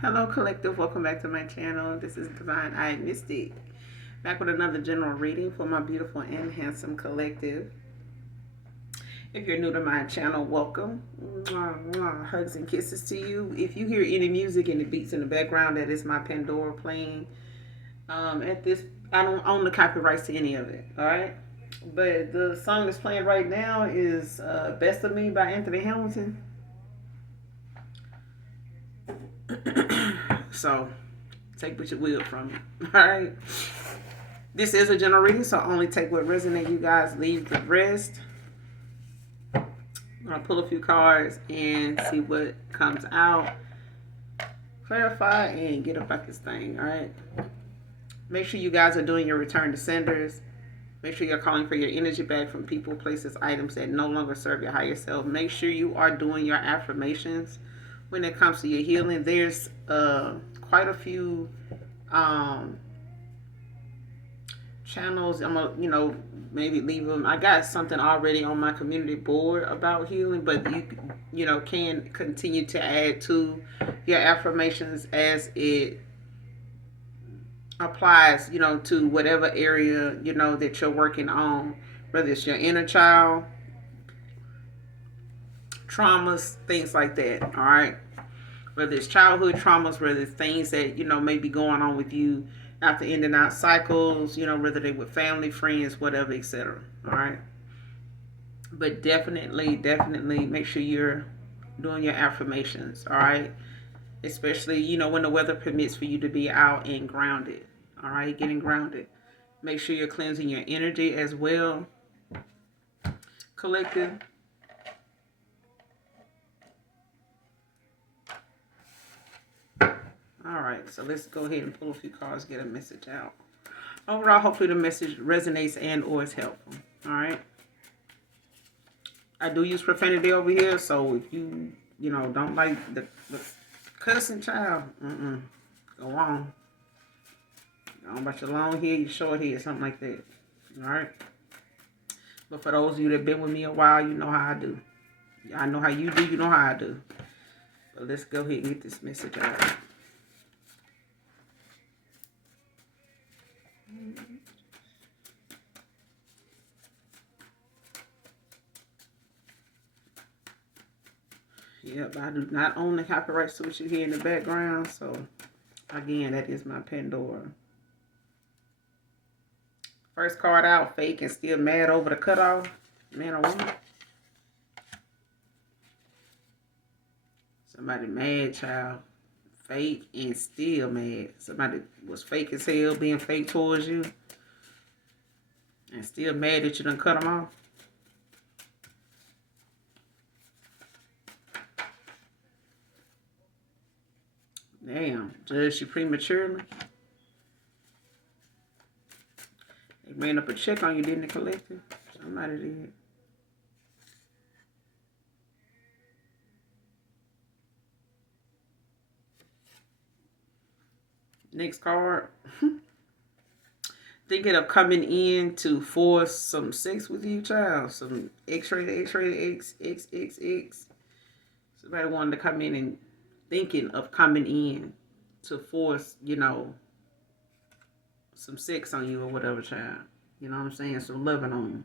Hello, collective. Welcome back to my channel. This is Divine Eye Mystic. Back with another general reading for my beautiful and handsome collective. If you're new to my channel, welcome. Mwah, mwah. Hugs and kisses to you. If you hear any music and the beats in the background, that is my Pandora playing. I don't own the copyrights to any of it. All right. But the song that's playing right now is "Best of Me" by Anthony Hamilton. So take what you will from it. All right. This is a general reading, so only take what resonates. You guys leave the rest. I'm gonna pull a few cards and see what comes out. Clarify and get up like this thing. All right. Make sure you guys are doing your return to senders. Make sure you're calling for your energy back from people, places, items that no longer serve your higher self. Make sure you are doing your affirmations when it comes to your healing. There's quite a few channels. I'm gonna, maybe leave them. I got something already on my community board about healing, but you can continue to add to your affirmations as it applies, to whatever area, that you're working on, whether it's your inner child, traumas, things like that. All right. Whether it's childhood traumas, whether it's things that, may be going on with you after ending out cycles, whether they with family, friends, whatever, etc. All right. But definitely make sure you're doing your affirmations. All right. Especially, when the weather permits for you to be out and grounded. All right. Getting grounded. Make sure you're cleansing your energy as well. Collective. All right, so let's go ahead and pull a few cards, get a message out. Overall, hopefully the message resonates and or is helpful. All right. I do use profanity over here, so if you, don't like the cussing child, go on. Go on about your long hair, your short hair, something like that. All right. But for those of you that have been with me a while, you know how I do. I know how you do, you know how I do. But let's go ahead and get this message out. Yep, I do not own the copyrights to what you hear in the background. So, again, that is my Pandora. First card out, fake and still mad over the cutoff. Man or woman? Somebody mad, child. Fake and still mad. Somebody was fake as hell, being fake towards you. And still mad that you done cut them off. Damn, judged you prematurely. They ran up a check on you, didn't they, collective? Somebody did. Next card. Thinking of coming in to force some sex with you, child. Some X-rated, X. Somebody wanted to come in and thinking of coming in to force, some sex on you or whatever, child. You know what I'm saying? Some loving on you.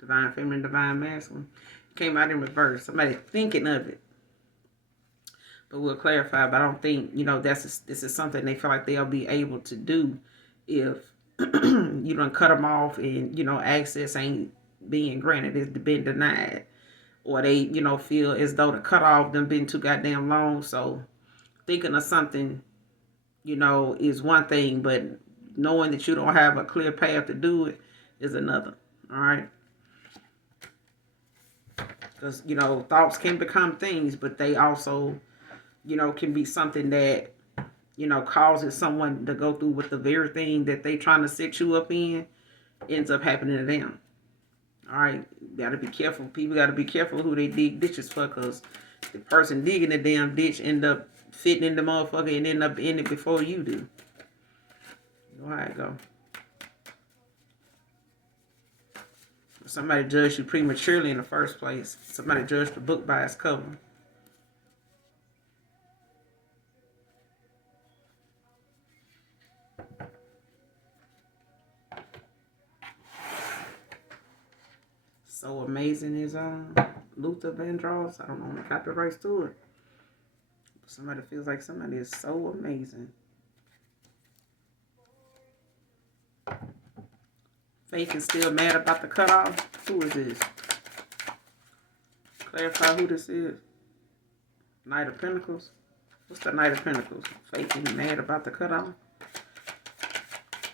Divine feminine, divine masculine. Came out in reverse. Somebody thinking of it. But we'll clarify. But I don't think, this is something they feel like they'll be able to do if you don't cut them off and, access ain't being granted. It's been denied. Or they, feel as though the cutoff done been too goddamn long. So thinking of something, is one thing, but knowing that you don't have a clear path to do it is another. All right. Because, thoughts can become things, but they also, can be something that, causes someone to go through with the very thing that they trying to set you up in, ends up happening to them. All right. Got to be careful. People got to be careful who they dig ditches for, because the person digging the damn ditch end up fitting in the motherfucker and end up in it before you do. You know how it go. Somebody judged you prematurely in the first place. Somebody judged the book by its cover. So Amazing is Luther Vandross. I don't know the copyrights to it. Somebody feels like somebody is so amazing. Faith is still mad about the cutoff. Who is this? Clarify who this is. Knight of Pentacles. What's the Knight of Pentacles? Faith is mad about the cutoff.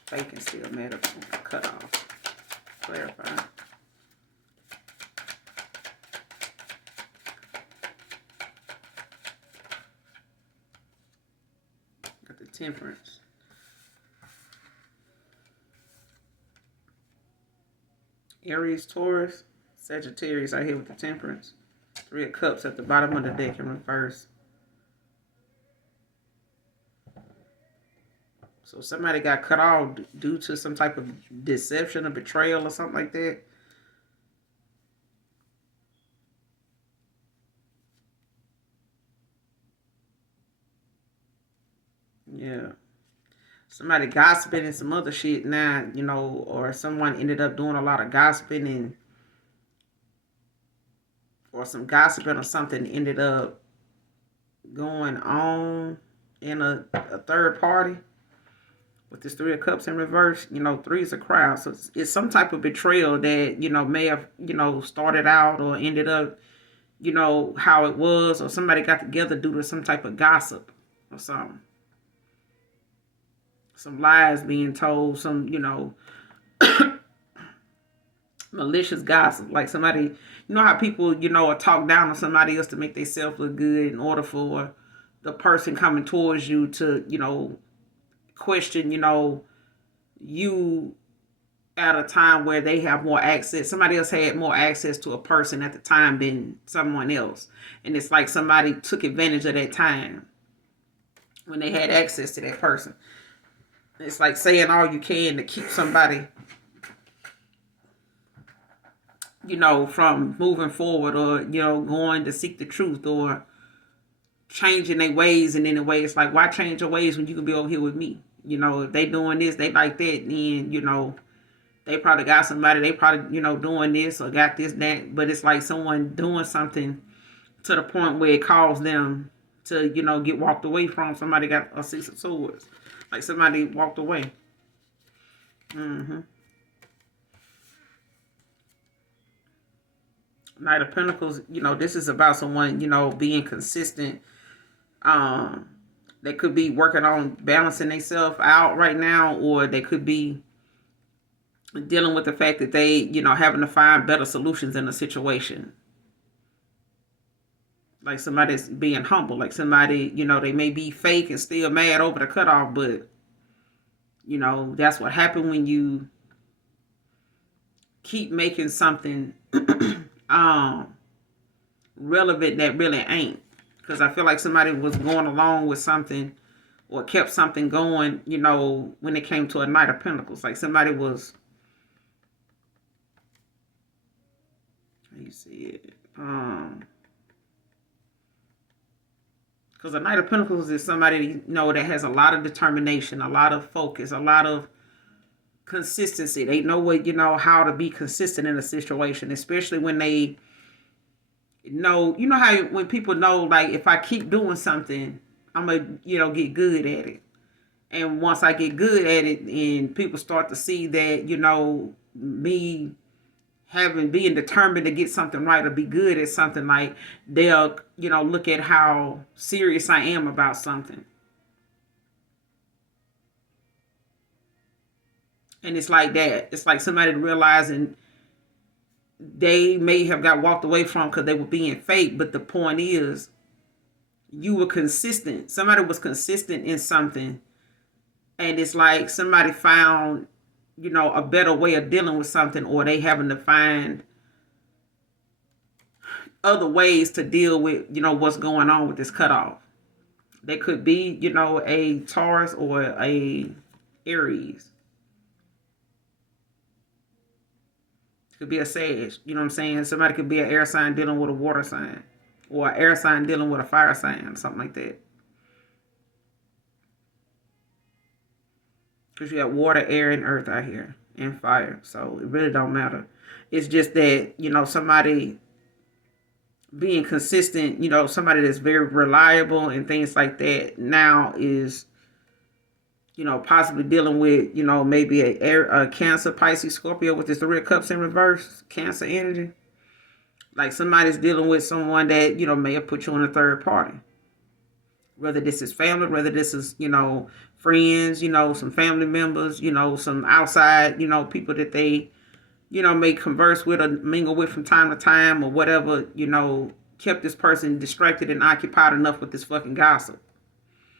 Faith is still mad about the cutoff. Clarify. Got the Temperance. Aries, Taurus, Sagittarius out here with the Temperance. 3 of Cups at the bottom of the deck in reverse. So somebody got cut off due to some type of deception or betrayal or something like that. Yeah. Somebody gossiping and some other shit now, you know, or someone ended up doing a lot of gossiping and or some gossiping or something ended up going on in a third party with this 3 of Cups in reverse. You know, 3 is a crowd, so it's some type of betrayal that, you know, may have, you know, started out or ended up, you know, how it was, or somebody got together due to some type of gossip or something. Some lies being told, some, you know, malicious gossip. Like somebody, you know how people, you know, talk down on somebody else to make themselves look good in order for the person coming towards you to, you know, question, you know, you at a time where they have more access. Somebody else had more access to a person at the time than someone else. And it's like somebody took advantage of that time when they had access to that person. It's like saying all you can to keep somebody, you know, from moving forward, or, you know, going to seek the truth, or changing their ways. And in a way, it's like, why change your ways when you can be over here with me? You know, if they doing this, they like that, then, you know, they probably got somebody, they probably, you know, doing this or got this, that. But it's like someone doing something to the point where it caused them to, you know, get walked away from. Somebody got a 6 of Swords. Like somebody walked away. Knight of Pentacles, you know, this is about someone, you know, being consistent. They could be working on balancing themselves out right now, or they could be dealing with the fact that they, you know, having to find better solutions in a situation. Like somebody's being humble. Like somebody, you know, they may be fake and still mad over the cutoff, but, you know, that's what happened when you keep making something relevant that really ain't. Because I feel like somebody was going along with something or kept something going, you know, when it came to a Knight of Pentacles. Like somebody was, how you see it? Because a Knight of Pentacles is somebody, you know, that has a lot of determination, a lot of focus, a lot of consistency. They know what, you know, how to be consistent in a situation, especially when they know, you know how when people know, like, if I keep doing something, I'm going to, you know, get good at it. And once I get good at it and people start to see that, you know, me being determined to get something right or be good at something, like they'll, you know, look at how serious I am about something. And it's like that. It's like somebody realizing they may have got walked away from because they were being fake. But the point is, you were consistent. Somebody was consistent in something. And it's like somebody found, you know, a better way of dealing with something, or they having to find other ways to deal with, you know, what's going on with this cutoff. They could be, you know, a Taurus or a Aries. Could be a Sag. You know what I'm saying? Somebody could be an air sign dealing with a water sign, or an air sign dealing with a fire sign, something like that. Because you have water, air, and earth out here, and fire. So it really don't matter. It's just that, somebody being consistent, somebody that's very reliable and things like that now is, possibly dealing with, maybe a Cancer, Pisces, Scorpio with this 3 of Cups in reverse, Cancer energy. Like somebody's dealing with someone that, may have put you on a third party. Whether this is family, whether this is, friends, some family members, some outside, people that they, may converse with or mingle with from time to time or whatever, kept this person distracted and occupied enough with this fucking gossip.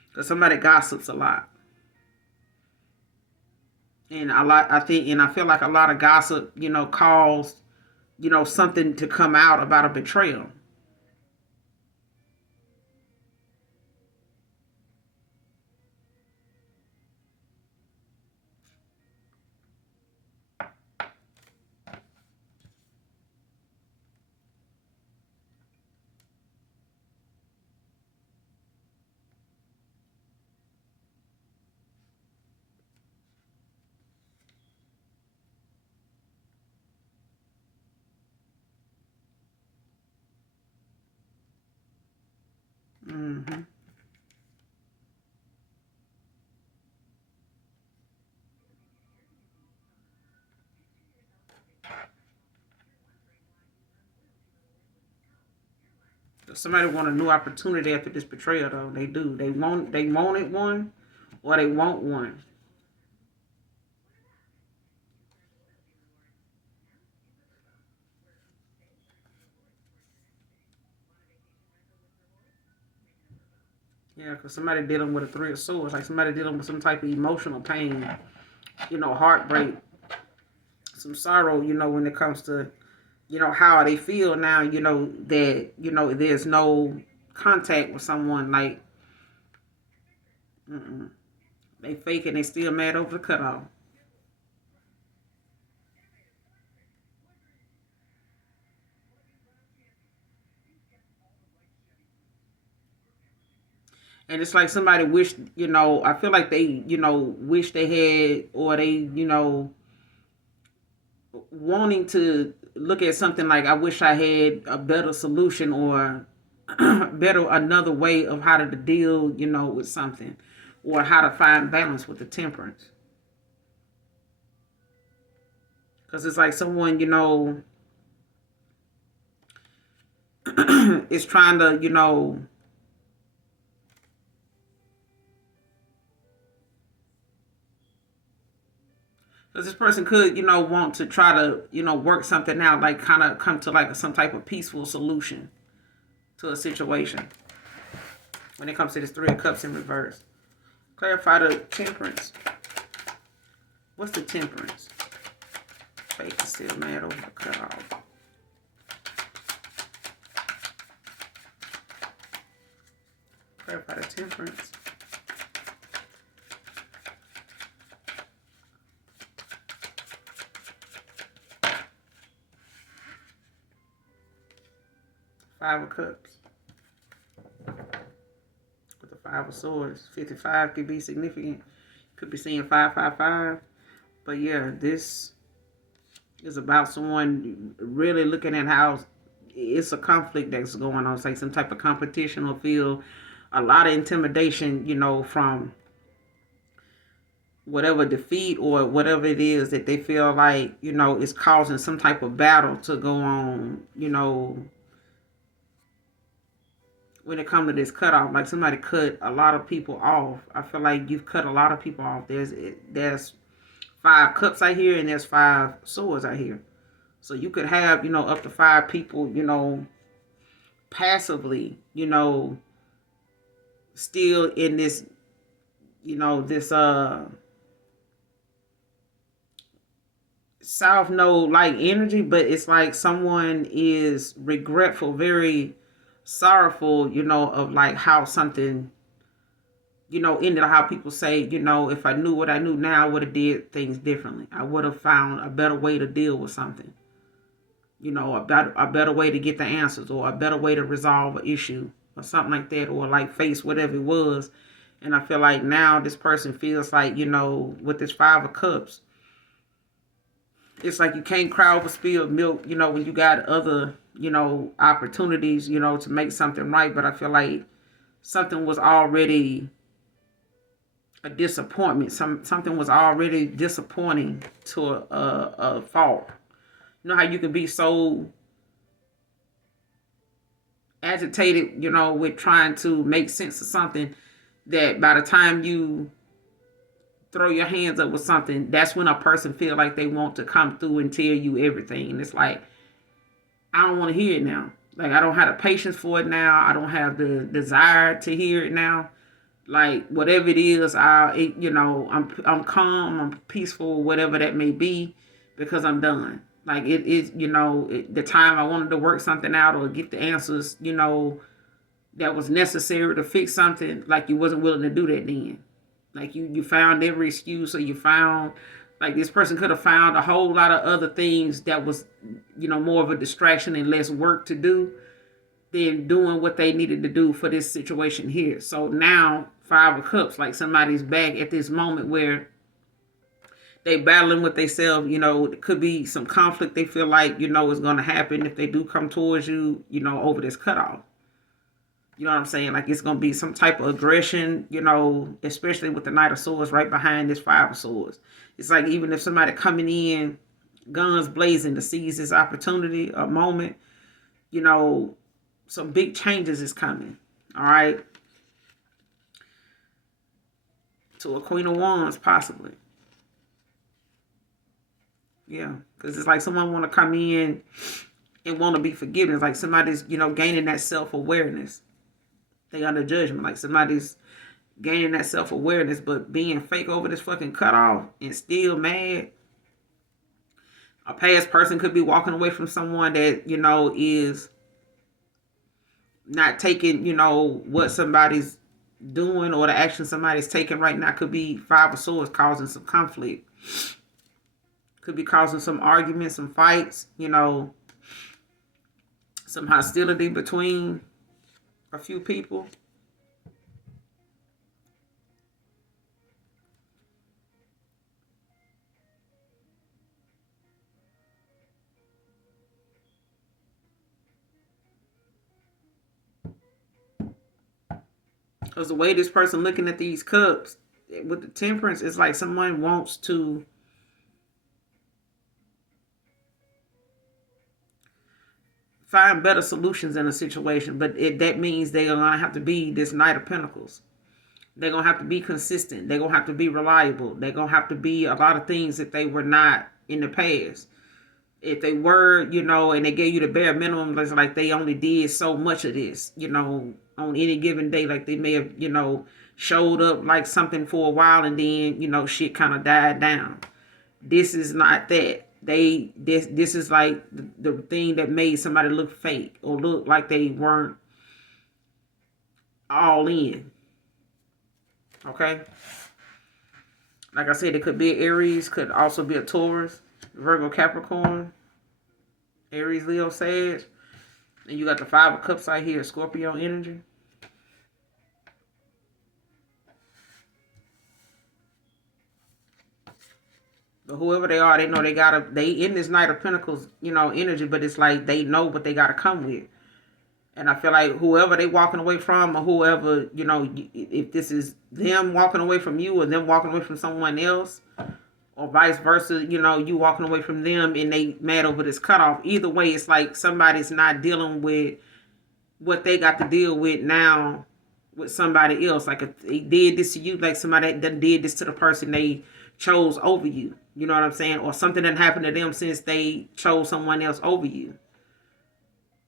Because somebody gossips a lot. And I feel like a lot of gossip, caused, something to come out about a betrayal. Mm-hmm. Somebody want a new opportunity after this betrayal, though. They do. They wanted one, or they want one. Yeah, because somebody dealing with a 3 of Swords, like somebody dealing with some type of emotional pain, heartbreak, some sorrow, when it comes to, how they feel now, that, there's no contact with someone, like, mm-mm. They fake and they still mad over the cutoff. And it's like somebody wished, I feel like they, wish they had, or they, wanting to look at something like, I wish I had a better solution or better another way of how to deal, with something, or how to find balance with the Temperance. Because it's like someone, is trying to, because this person could, want to try to, work something out, like kind of come to like some type of peaceful solution to a situation when it comes to this 3 of Cups in reverse. Clarify the Temperance. What's the Temperance? Fake is still mad over the cutoff. Clarify the Temperance. Five of Cups. With the 5 of Swords. 55 could be significant. Could be seeing 555. But yeah, this is about someone really looking at how it's a conflict that's going on. It's like some type of competition, or feel a lot of intimidation, from whatever defeat or whatever it is that they feel like, is causing some type of battle to go on, when it comes to this cutoff. Like somebody cut a lot of people off. I feel like you've cut a lot of people off. There's 5 cups out here, and there's 5 swords out here. So you could have, up to 5 people, passively, still in this, this South Node like energy, but it's like someone is regretful, very sorrowful, of like how something, ended, how people say, if I knew what I knew now, I would have did things differently. I would have found a better way to deal with something. A better way to get the answers, or a better way to resolve an issue, or something like that, or like face whatever it was. And I feel like now this person feels like, with this 5 of Cups, It's like you can't cry over spilled milk, you know, when you got other, you know, opportunities, you know, to make something right. But I feel like something was already a disappointment. Something was already disappointing to a fault. You know how you can be so agitated, you know, with trying to make sense of something that by the time you throw your hands up with something, that's when a person feel like they want to come through and tell you everything. And it's like, I don't want to hear it now. Like, I don't have the patience for it now. I don't have the desire to hear it now. Like, whatever it is, you know, I'm calm, I'm peaceful, whatever that may be, because I'm done. Like, it is, you know, the time I wanted to work something out or get the answers, you know, that was necessary to fix something, like you wasn't willing to do that then. Like you found every excuse, or you found, like, this person could have found a whole lot of other things that was, you know, more of a distraction and less work to do than doing what they needed to do for this situation here. So now, Five of Cups, like somebody's back at this moment where they battling with themselves. You know, it could be some conflict they feel like, you know, is going to happen if they do come towards you, you know, over this cutoff. You know what I'm saying? Like, it's going to be some type of aggression, you know, especially with the Knight of Swords right behind this Five of Swords. It's like, even if somebody coming in, guns blazing, to seize this opportunity, a moment, you know, some big changes is coming. All right? To a Queen of Wands, possibly. Yeah. Because it's like someone want to come in and want to be forgiven. It's like somebody's, you know, gaining that self-awareness. They under judgment. Like somebody's gaining that self-awareness, but being fake over this fucking cutoff and still mad. A past person could be walking away from someone that, you know, is not taking, you know, what somebody's doing or the action somebody's taking right now. Could be Five of Swords causing some conflict. Could be causing some arguments, some fights, you know, some hostility between a few people. Because the way this person looking at these cups with the Temperance, it's like someone wants to find better solutions in a situation, but that means they're going to have to be this Knight of Pentacles. They're going to have to be consistent. They're going to have to be reliable. They're going to have to be a lot of things that they were not in the past. If they were, you know, and they gave you the bare minimum, it's like they only did so much of this, you know, on any given day. Like they may have, you know, showed up like something for a while and then, you know, shit kind of died down. This is not that. This is like the thing that made somebody look fake or look like they weren't all in. Okay? Like I said, it could be an Aries, could also be a Taurus, Virgo, Capricorn, Aries, Leo, Sag. And you got the Five of Cups right here, Scorpio energy. But whoever they are, they know they in this Knight of Pentacles, you know, energy, but it's like they know what they gotta come with. And I feel like whoever they walking away from, or whoever, you know, if this is them walking away from you or them walking away from someone else, or vice versa, you know, you walking away from them and they mad over this cutoff. Either way, it's like somebody's not dealing with what they got to deal with now with somebody else. Like if they did this to you, like somebody that did this to the person they chose over you. You know what I'm saying? Or something that happened to them since they chose someone else over you.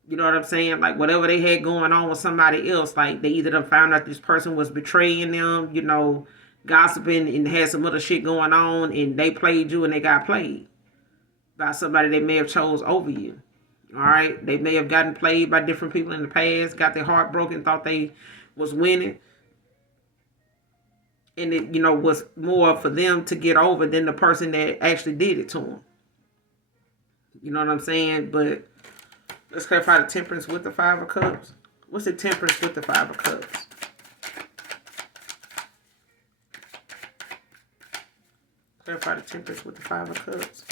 You know what I'm saying? Like whatever they had going on with somebody else, like they either done found out this person was betraying them, you know, gossiping and had some other shit going on, and they played you and they got played by somebody they may have chose over you. All right? They may have gotten played by different people in the past, got their heart broken, thought they was winning. And it, you know, was more for them to get over than the person that actually did it to them. You know what I'm saying? But let's clarify the Temperance with the Five of Cups. What's the Temperance with the Five of Cups? Clarify the Temperance with the Five of Cups.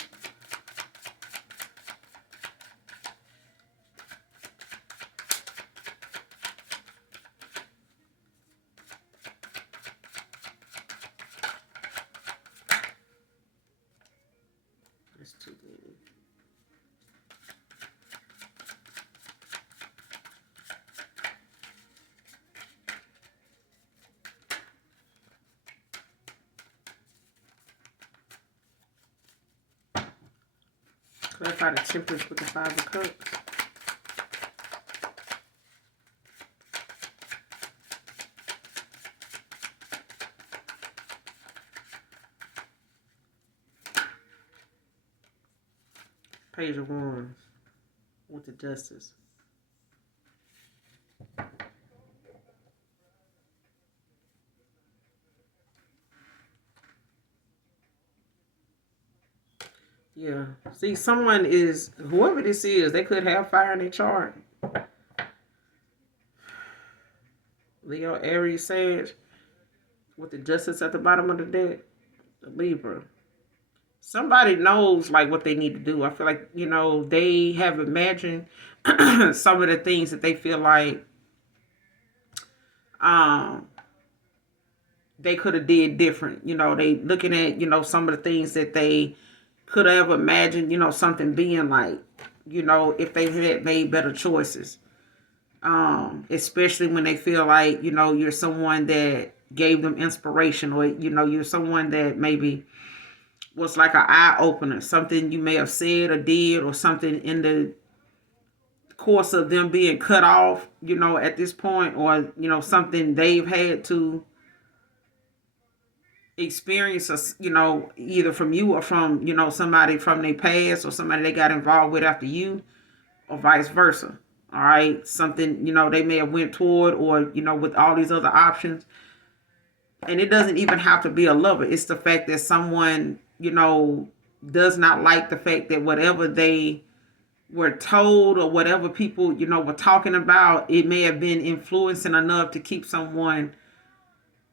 Clarify the Temperance with the Five of Cups. Page of Wands with the Justice. Yeah. See, someone is, whoever this is, they could have fire in their chart. Leo, Aries, Sage, with the Justice at the bottom of the deck. The Libra. Somebody knows like what they need to do. I feel like, they have imagined some of the things that they feel like they could have did different. They looking at, some of the things that they could have imagined, something being like, if they had made better choices. Especially when they feel like, you're someone that gave them inspiration, or, you're someone that maybe was like an eye opener, something you may have said or did, or something in the course of them being cut off, at this point, or, something they've had to experience, either from you or from, somebody from their past, or somebody they got involved with after you, or vice versa. All right. Something, they may have went toward, or, with all these other options. And it doesn't even have to be a lover. It's the fact that someone, does not like the fact that whatever they were told, or whatever people, were talking about, it may have been influencing enough to keep someone,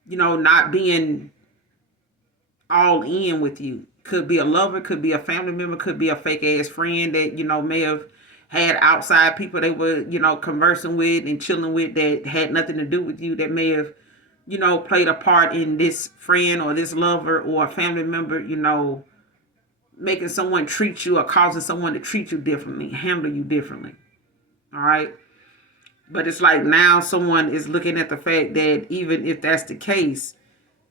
not being all in with you. Could be a lover, could be a family member, could be a fake ass friend that, may have had outside people they were, conversing with and chilling with that had nothing to do with you, that may have, played a part in this friend or this lover or a family member, making someone treat you, or causing someone to treat you differently, handle you differently. All right. But it's like now someone is looking at the fact that even if that's the case,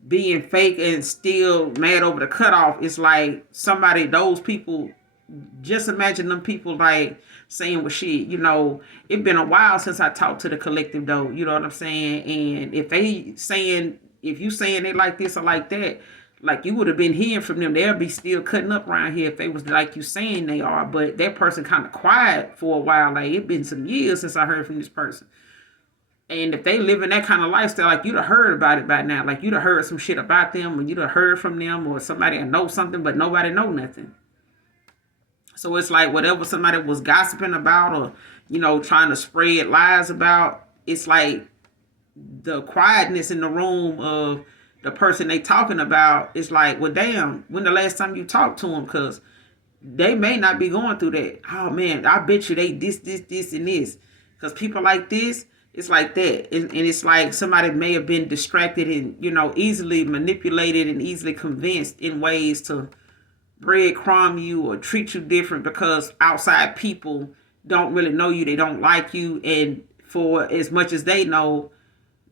being fake and still mad over the cutoff, it's like somebody, those people, just imagine them people like saying, well, shit, it's been a while since I talked to the collective though, you know what I'm saying? And if you saying they like this or like that, like you would have been hearing from them, they'll be still cutting up around here if they was like you saying they are. But that person kind of quiet for a while, like it's been some years since I heard from this person. And if they live in that kind of lifestyle, like you'd have heard about it by now. Like you'd have heard some shit about them, or you'd have heard from them, or somebody know something, but nobody know nothing. So it's like whatever somebody was gossiping about, or, trying to spread lies about, it's like the quietness in the room of the person they talking about. It's like, well, damn, when the last time you talked to them? Because they may not be going through that. Oh, man, I bet you they this, and this. Because people like this, it's like that. And it's like somebody may have been distracted and, easily manipulated and easily convinced in ways to breadcrumb you or treat you different, because outside people don't really know you. They don't like you. And for as much as they know,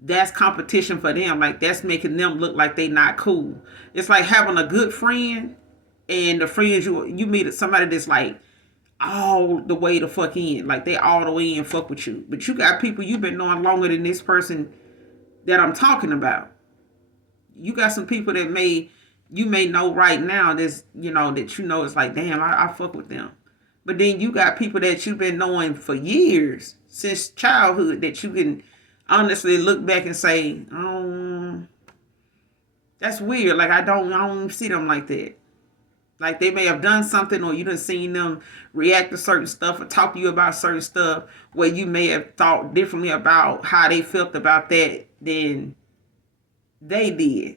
that's competition for them. Like that's making them look like they not cool. It's like having a good friend, and the friends you meet somebody that's like all the way to fuck in. Like they all the way in fuck with you. But you got people you've been knowing longer than this person that I'm talking about. You got some people that you may know right now that's, that it's like, damn, I fuck with them. But then you got people that you've been knowing for years, since childhood, that you can honestly look back and say, oh, that's weird. Like I don't see them like that. Like they may have done something, or you done seen them react to certain stuff or talk to you about certain stuff where you may have thought differently about how they felt about that than they did.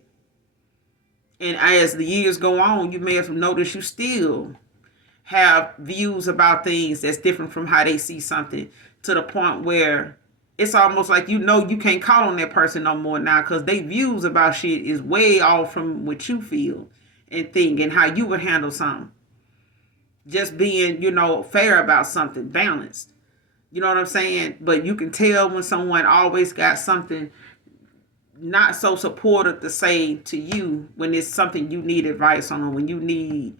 And as the years go on, you may have noticed you still have views about things that's different from how they see something, to the point where it's almost like you can't call on that person no more now, because their views about shit is way off from what you feel and think and how you would handle something. Just being, fair about something, balanced. You know what I'm saying? But you can tell when someone always got something not so supportive to say to you when it's something you need advice on, or when you need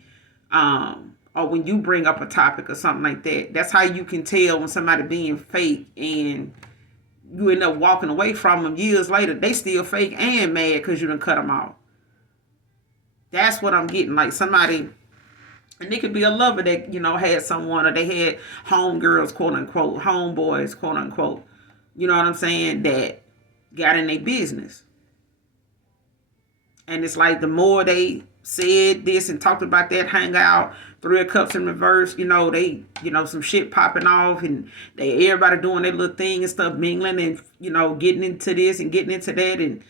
or when you bring up a topic or something like that. That's how you can tell when somebody being fake, and you end up walking away from them years later. They still fake and mad because you done cut them off. That's what I'm getting. Like somebody, and it could be a lover that, had someone, or they had homegirls, quote unquote, homeboys, quote unquote. You know what I'm saying? That got in their business. And it's like the more they said this and talked about that, hang out, three of cups in reverse, they, some shit popping off, and everybody doing their little thing and stuff, mingling and, getting into this and getting into that, and,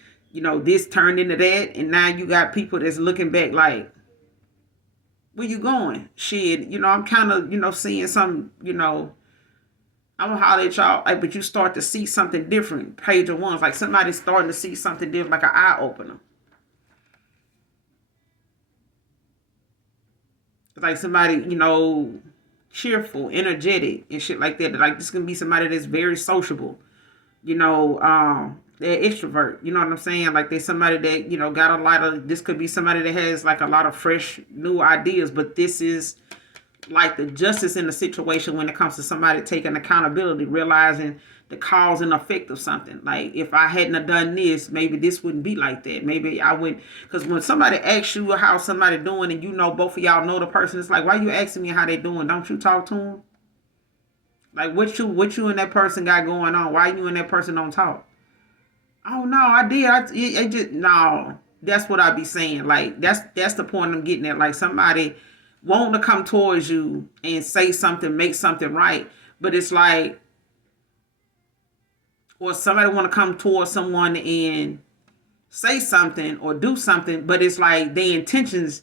this turned into that. And now you got people that's looking back like, where you going? Shit, I'm kind of, seeing some, I'm gonna holler at y'all, like, but you start to see something different. Page of ones, like somebody's starting to see something different, like an eye opener. Like somebody, cheerful, energetic, and shit like that. Like this can be somebody that's very sociable. They're extrovert. You know what I'm saying? Like they're somebody that, got a lot of. This could be somebody that has like a lot of fresh, new ideas. But this is like the justice in the situation when it comes to somebody taking accountability, realizing the cause and effect of something. Like if I hadn't have done this, maybe this wouldn't be like that. Maybe I would, because when somebody asks you how somebody doing, and both of y'all know the person, it's like, why you asking me how they doing? Don't you talk to them? Like what you and that person got going on? Why you and that person don't talk? Oh no, I did. I just no. That's what I be saying. Like that's the point I'm getting at. Like somebody wanting to come towards you and say something, make something right, but it's like, or somebody want to come towards someone and say something or do something, but it's like their intentions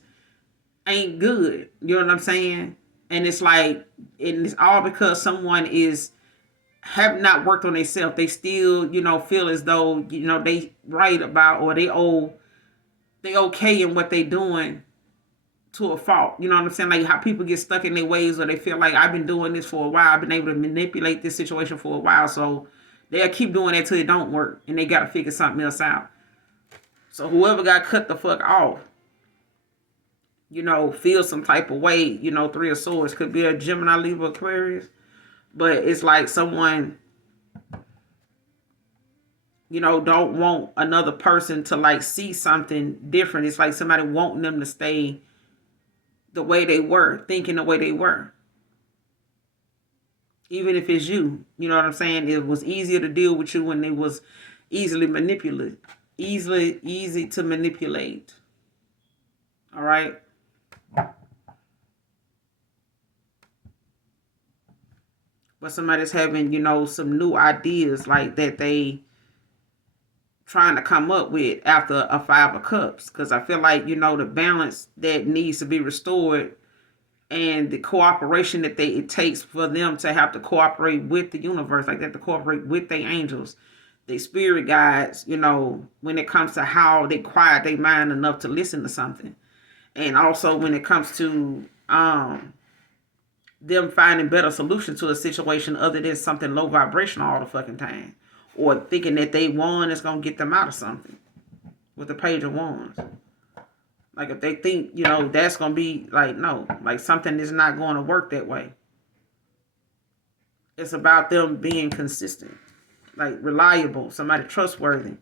ain't good. You know what I'm saying? And it's like, and it's all because someone is have not worked on themselves. They still, feel as though, they right about, or they okay in what they doing to a fault. You know what I'm saying? Like how people get stuck in their ways, or they feel like, I've been doing this for a while. I've been able to manipulate this situation for a while. So they'll keep doing that till it don't work. And they got to figure something else out. So whoever got cut the fuck off, feel some type of way, Three of Swords could be a Gemini, Libra, Aquarius. But it's like someone, don't want another person to like see something different. It's like somebody wanting them to stay the way they were, thinking the way they were. Even if it's you, you know what I'm saying? It was easier to deal with you when it was easily manipulated. Easy to manipulate. All right? But somebody's having, some new ideas like that they trying to come up with after a Five of Cups. Because I feel like, the balance that needs to be restored, and the cooperation that it takes for them to have to cooperate with the universe, like that, to cooperate with their angels, their spirit guides, when it comes to how they quiet their mind enough to listen to something. And also when it comes to them finding better solutions to a situation other than something low vibrational all the fucking time. Or thinking that they won is going to get them out of something with the Page of Wands. Like if they think, that's going to be like, no, like something is not going to work that way. It's about them being consistent, like reliable, somebody trustworthy,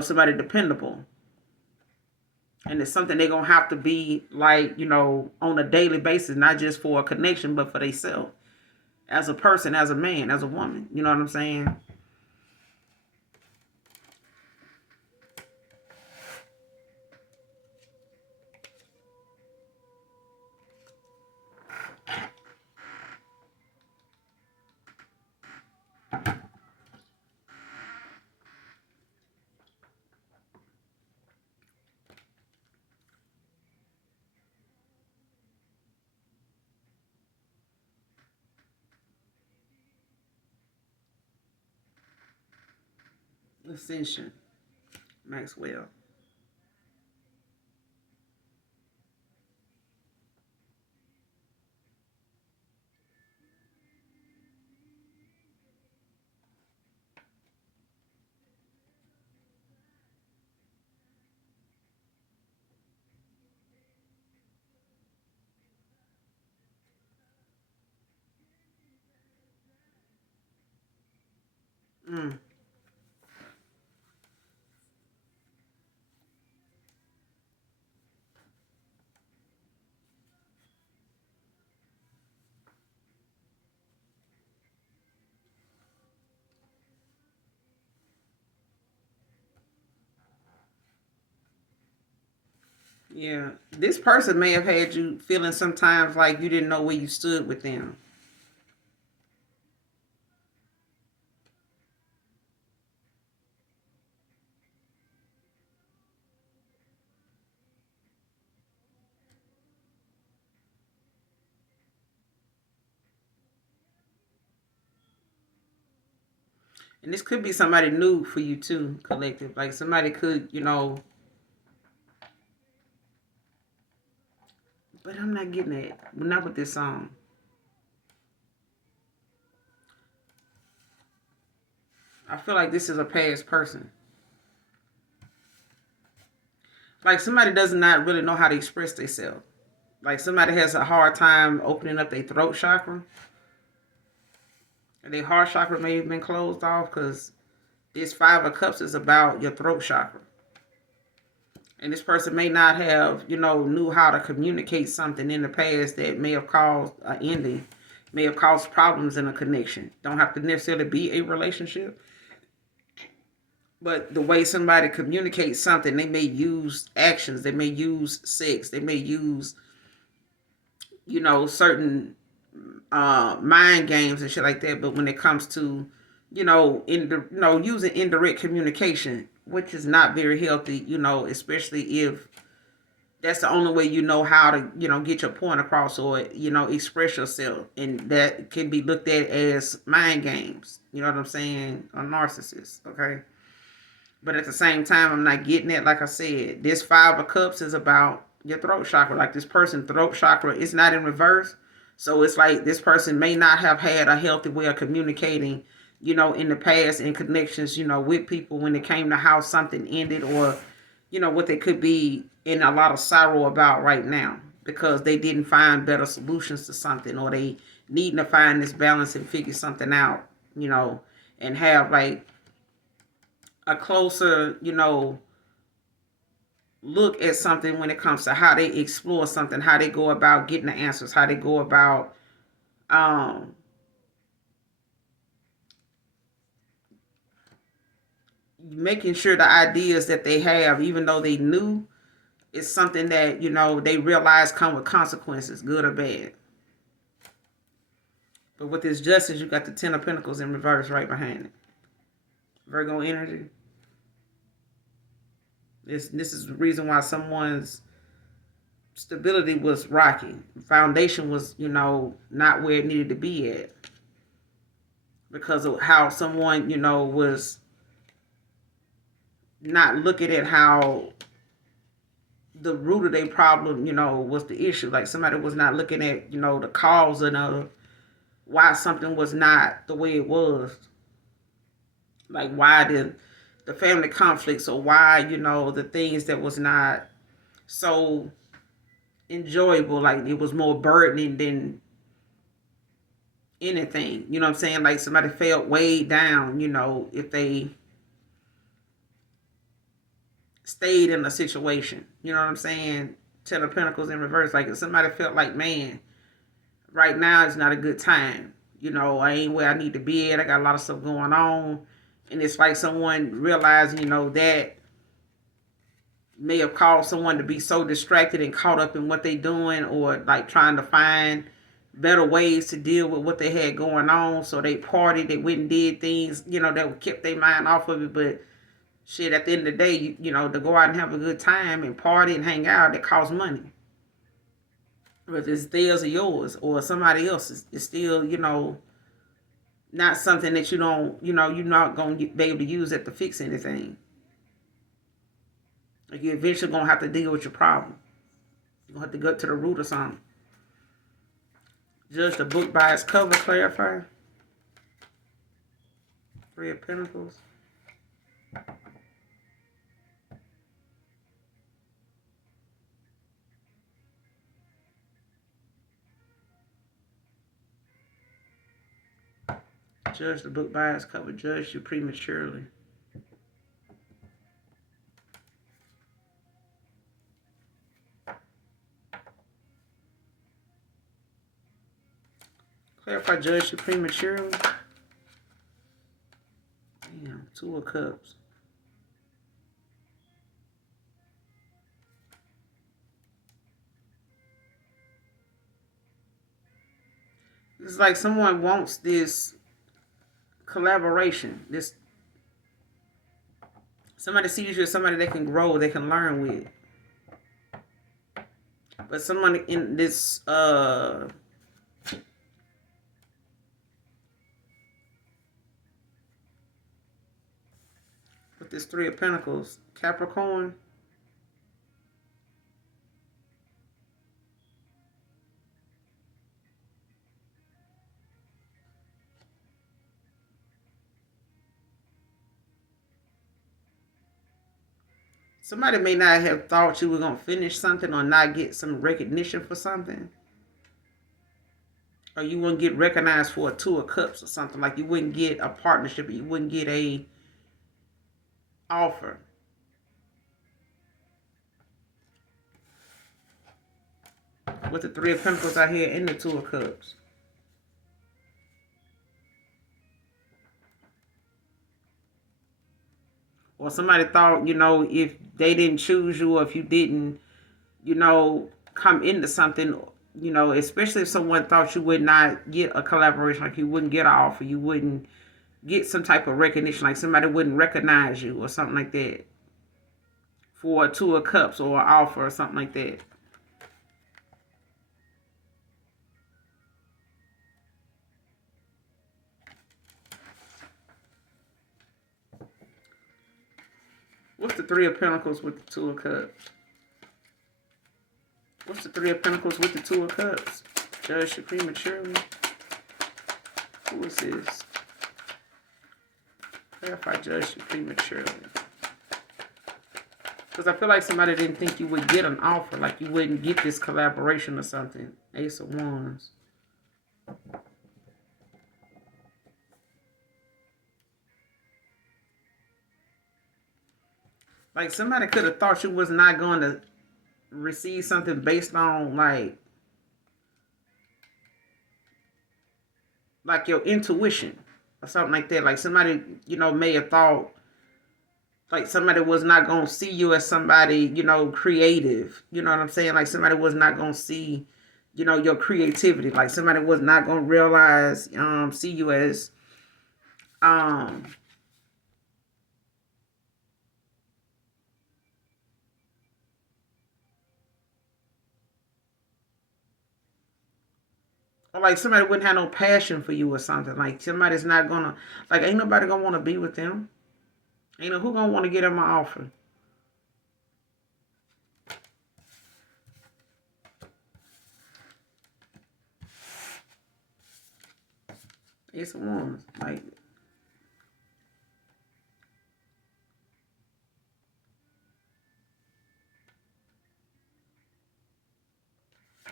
somebody dependable. And it's something they're going to have to be like, on a daily basis, not just for a connection, but for themselves. As a person, as a man, as a woman. You know what I'm saying? Ascension. Maxwell. Mm. Yeah. This person may have had you feeling sometimes like you didn't know where you stood with them. And this could be somebody new for you too, collective. Like somebody could, but I'm not getting it. Not with this song. I feel like this is a past person. Like somebody does not really know how to express themselves. Like somebody has a hard time opening up their throat chakra. Their heart chakra may have been closed off because this Five of Cups is about your throat chakra. And this person may not have, knew how to communicate something in the past that may have caused an ending, may have caused problems in a connection. Don't have to necessarily be a relationship. But the way somebody communicates something, they may use actions, they may use sex, they may use, certain mind games and shit like that. But when it comes to, using indirect communication, which is not very healthy, especially if that's the only way you know how to, get your point across or, express yourself. And that can be looked at as mind games. You know what I'm saying? A narcissist, okay? But at the same time, I'm not getting it. Like I said, this Five of Cups is about your throat chakra. Like this person, throat chakra is not in reverse. So it's like this person may not have had a healthy way of communicating, in the past in connections, with people when it came to how something ended or, what they could be in a lot of sorrow about right now because they didn't find better solutions to something or they needing to find this balance and figure something out, and have like a closer, look at something when it comes to how they explore something, how they go about getting the answers, how they go about um, making sure the ideas that they have, even though they knew, is something that they realize come with consequences, good or bad. But with this justice, you got the Ten of Pentacles in reverse right behind it. Virgo energy. This is the reason why someone's stability was rocky. Foundation was, not where it needed to be at. Because of how someone, was not looking at how the root of their problem, was the issue. Like somebody was not looking at, the cause of why something was not the way it was. Like why the family conflicts or why, the things that was not so enjoyable, like it was more burdening than anything. You know what I'm saying? Like somebody felt weighed down, if they stayed in a situation. You know what I'm saying? Ten of Pentacles in reverse. Like if somebody felt like, man, right now is not a good time. I ain't where I need to be at. I got a lot of stuff going on. And it's like someone realizing, that may have caused someone to be so distracted and caught up in what they doing or like trying to find better ways to deal with what they had going on. So they partied, they went and did things, that kept their mind off of it. But shit, at the end of the day, to go out and have a good time and party and hang out, that costs money. Whether it's theirs or yours or somebody else's, it's still, not something that you don't, you're not going to be able to use it to fix anything. Like you're eventually going to have to deal with your problem. You're going to have to go to the root or something. Judge the book by its cover, clarify. Three of Pentacles. Judge the book by its cover. Judge you prematurely. Clarify, judge you prematurely. Damn, Two of Cups. It's like someone wants this collaboration. This somebody sees you as somebody they can grow, they can learn with. But someone in this with this Three of Pentacles, Capricorn. Somebody may not have thought you were going to finish something or not get some recognition for something. Or you wouldn't get recognized for a Two of Cups or something. Like you wouldn't get a partnership. Or you wouldn't get a offer. With the Three of Pentacles out here and the Two of Cups. Or somebody thought, if they didn't choose you or if you didn't, come into something, especially if someone thought you would not get a collaboration, like you wouldn't get an offer, you wouldn't get some type of recognition, like somebody wouldn't recognize you or something like that for a Two of Cups or an offer or something like that. What's the Three of Pentacles with the Two of Cups? What's the Three of Pentacles with the Two of Cups? Judge you prematurely. Who is this? Clarify, judge you prematurely. Because I feel like somebody didn't think you would get an offer, like you wouldn't get this collaboration or something. Ace of Wands. Like somebody could have thought you was not going to receive something based on like your intuition or something like that. Like somebody, may have thought like somebody was not going to see you as somebody, creative. You know what I'm saying? Like somebody was not going to see, your creativity. Like somebody was not going to realize, see you as, or like somebody wouldn't have no passion for you or something. Like somebody's not gonna, like ain't nobody gonna want to be with them. Ain't who gonna want to get them an offer. It's one like.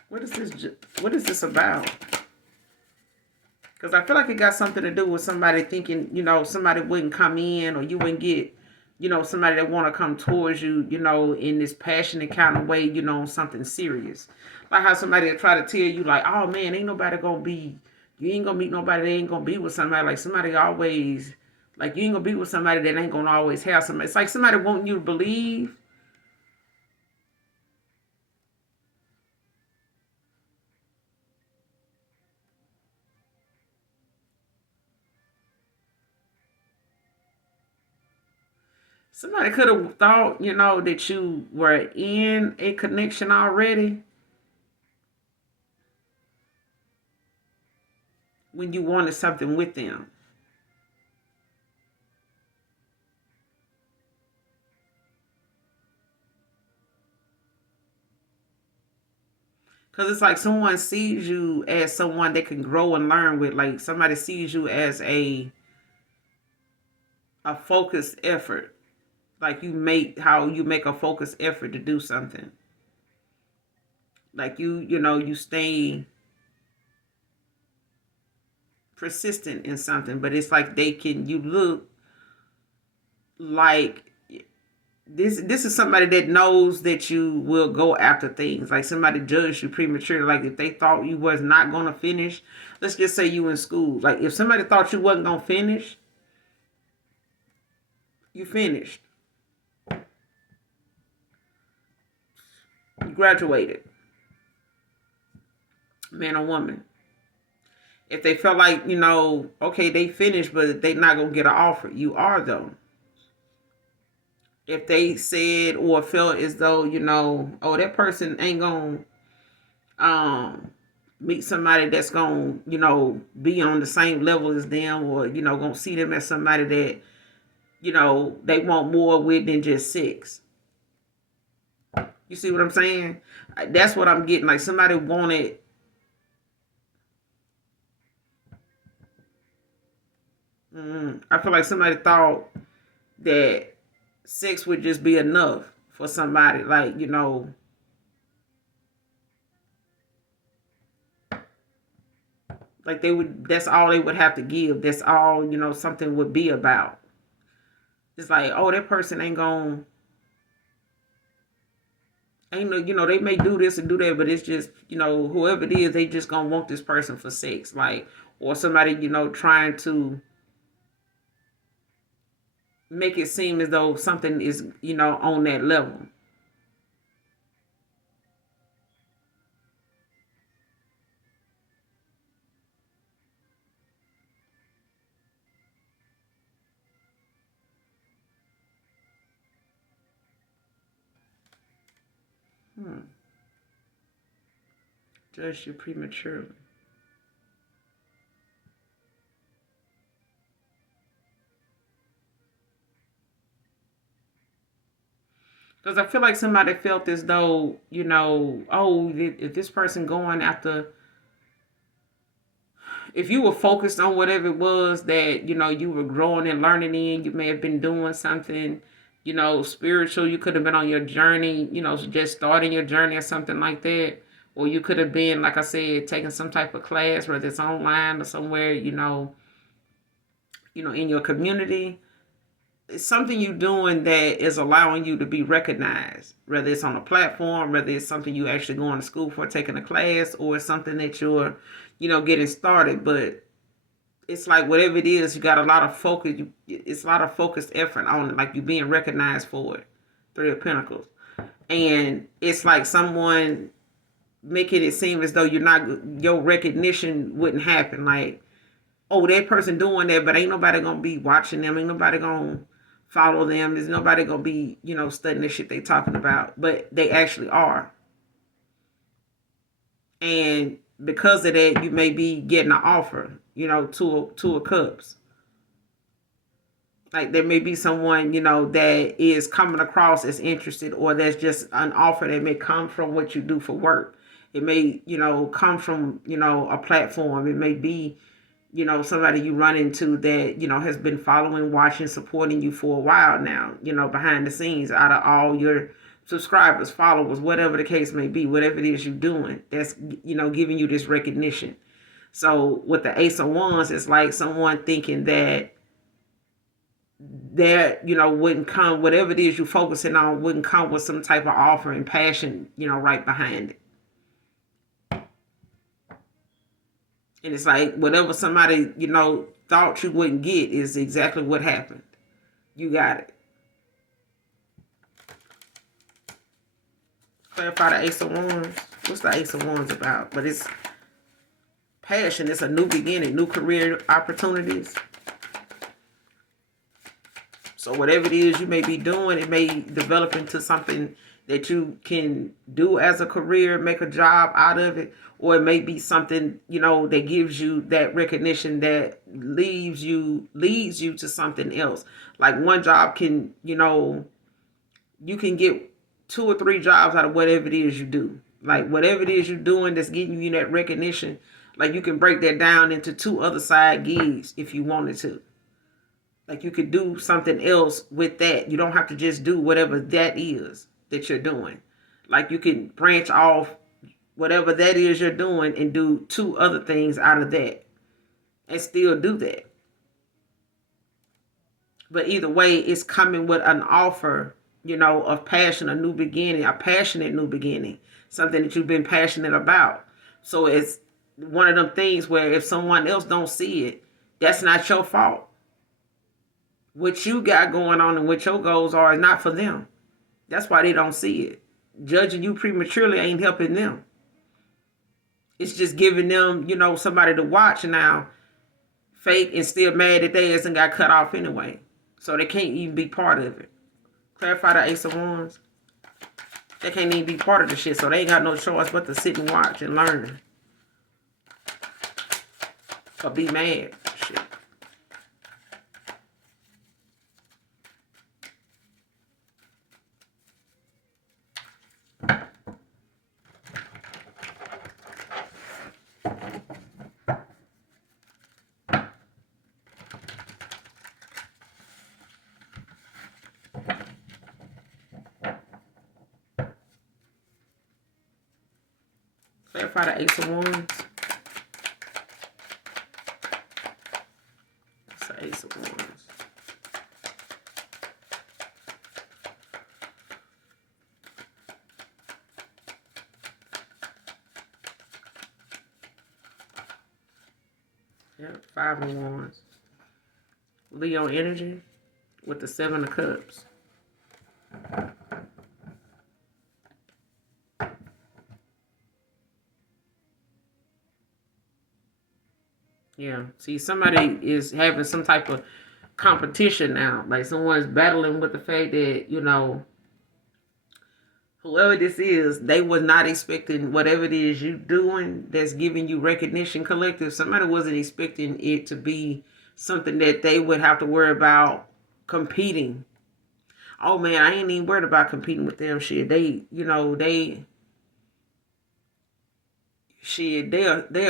What is this? What is this about? Because I feel like it got something to do with somebody thinking, somebody wouldn't come in or you wouldn't get, somebody that want to come towards you, in this passionate kind of way, something serious. Like how somebody will try to tell you like, oh man, ain't nobody going to be, you ain't going to meet nobody that ain't going to be with somebody. Like somebody always, like you ain't going to be with somebody that ain't going to always have somebody. It's like somebody wanting you to believe. Somebody could have thought, that you were in a connection already when you wanted something with them. Because it's like someone sees you as someone they can grow and learn with. Like somebody sees you as a focused effort. Like how you make a focused effort to do something. Like you stay persistent in something, but it's like you look like this is somebody that knows that you will go after things. Like somebody judged you prematurely. Like if they thought you was not gonna finish, let's just say you in school. Like if somebody thought you wasn't gonna finish, you finished. You graduated. Man or woman. If they felt like, okay, they finished, but they not gonna get an offer. You are though. If they said or felt as though, oh, that person ain't gonna meet somebody that's gonna, be on the same level as them, or, gonna see them as somebody that, they want more with than just sex. You see what I'm saying? That's what I'm getting. Like somebody wanted. I feel like somebody thought that sex would just be enough for somebody. Like, like that's all they would have to give. That's all, something would be about. It's like, oh, that person ain't no, they may do this and do that, but it's just, whoever it is, they just gonna want this person for sex. Like, or somebody, trying to make it seem as though something is, on that level. Judge you prematurely. Because I feel like somebody felt as though, oh, if this person going after, if you were focused on whatever it was that, you were growing and learning in, you may have been doing something, spiritual. You could have been on your journey, just starting your journey or something like that. Or you could have been, like I said, taking some type of class, whether it's online or somewhere, in your community. It's something you're doing that is allowing you to be recognized, whether it's on a platform, whether it's something you actually going to school for, taking a class, or it's something that you're, getting started. But it's like whatever it is, you got a lot of focus. It's a lot of focused effort on it, like you're being recognized for it. Three of Pentacles. And it's like someone making it seem as though your recognition wouldn't happen. Like, oh, that person doing that, but ain't nobody gonna be watching them. Ain't nobody gonna follow them. There's nobody gonna be, studying the shit they talking about. But they actually are. And because of that, you may be getting an offer, two of cups. Like there may be someone, that is coming across as interested, or that's just an offer that may come from what you do for work. It may, come from, a platform. It may be, somebody you run into that, has been following, watching, supporting you for a while now, behind the scenes, out of all your subscribers, followers, whatever the case may be, whatever it is you're doing, that's, giving you this recognition. So with the Ace of Wands, it's like someone thinking that wouldn't come, whatever it is you're focusing on wouldn't come with some type of offer and passion, right behind it. And it's like whatever somebody, thought you wouldn't get is exactly what happened. You got it. Clarify the Ace of Wands. What's the Ace of Wands about? But it's passion. It's a new beginning, new career opportunities. So whatever it is you may be doing, it may develop into something that you can do as a career, make a job out of it, or it may be something, that gives you that recognition that leads you to something else. Like one job can, you can get 2 or 3 jobs out of whatever it is you do. Like whatever it is you're doing that's getting you that recognition, like you can break that down into 2 other side gigs if you wanted to. Like you could do something else with that. You don't have to just do whatever that is that you're doing. Like you can branch off whatever that is you're doing and do 2 other things out of that. and still do that. But either way, it's coming with an offer, of passion, a new beginning, a passionate new beginning, something that you've been passionate about. So it's one of them things where if someone else don't see it, that's not your fault. What you got going on and what your goals are is not for them. That's why they don't see it. Judging you prematurely ain't helping them. It's just giving them, somebody to watch now, fake and still mad that they hasn't got cut off anyway. So they can't even be part of it. Clarify the Ace of Wands. They can't even be part of the shit, so they ain't got no choice but to sit and watch and learn. Or be mad. Shit. Clarify the Ace of Wands. That's the Ace of Wands. Yep, Five of Wands. Leo energy with the Seven of Cups. Yeah. See, somebody is having some type of competition now. Like someone's battling with the fact that, whoever this is, they was not expecting whatever it is you doing that's giving you recognition collective. Somebody wasn't expecting it to be something that they would have to worry about competing. Oh man, I ain't even worried about competing with them. Shit, they're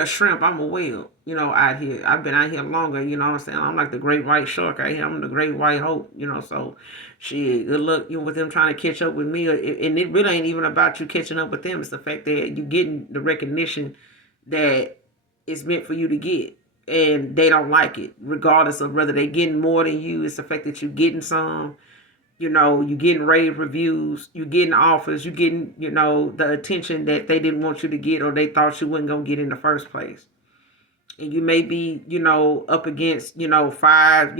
a shrimp. I'm a whale, out here. I've been out here longer, you know what I'm saying? I'm like the great white shark out here. I'm the great white hope, so shit, good luck, with them trying to catch up with me. And it really ain't even about you catching up with them. It's the fact that you're getting the recognition that it's meant for you to get. And they don't like it, regardless of whether they're getting more than you. It's the fact that you're getting some. You're getting rave reviews, you're getting offers, you're getting, the attention that they didn't want you to get or they thought you wasn't going to get in the first place. And you may be, up against, 5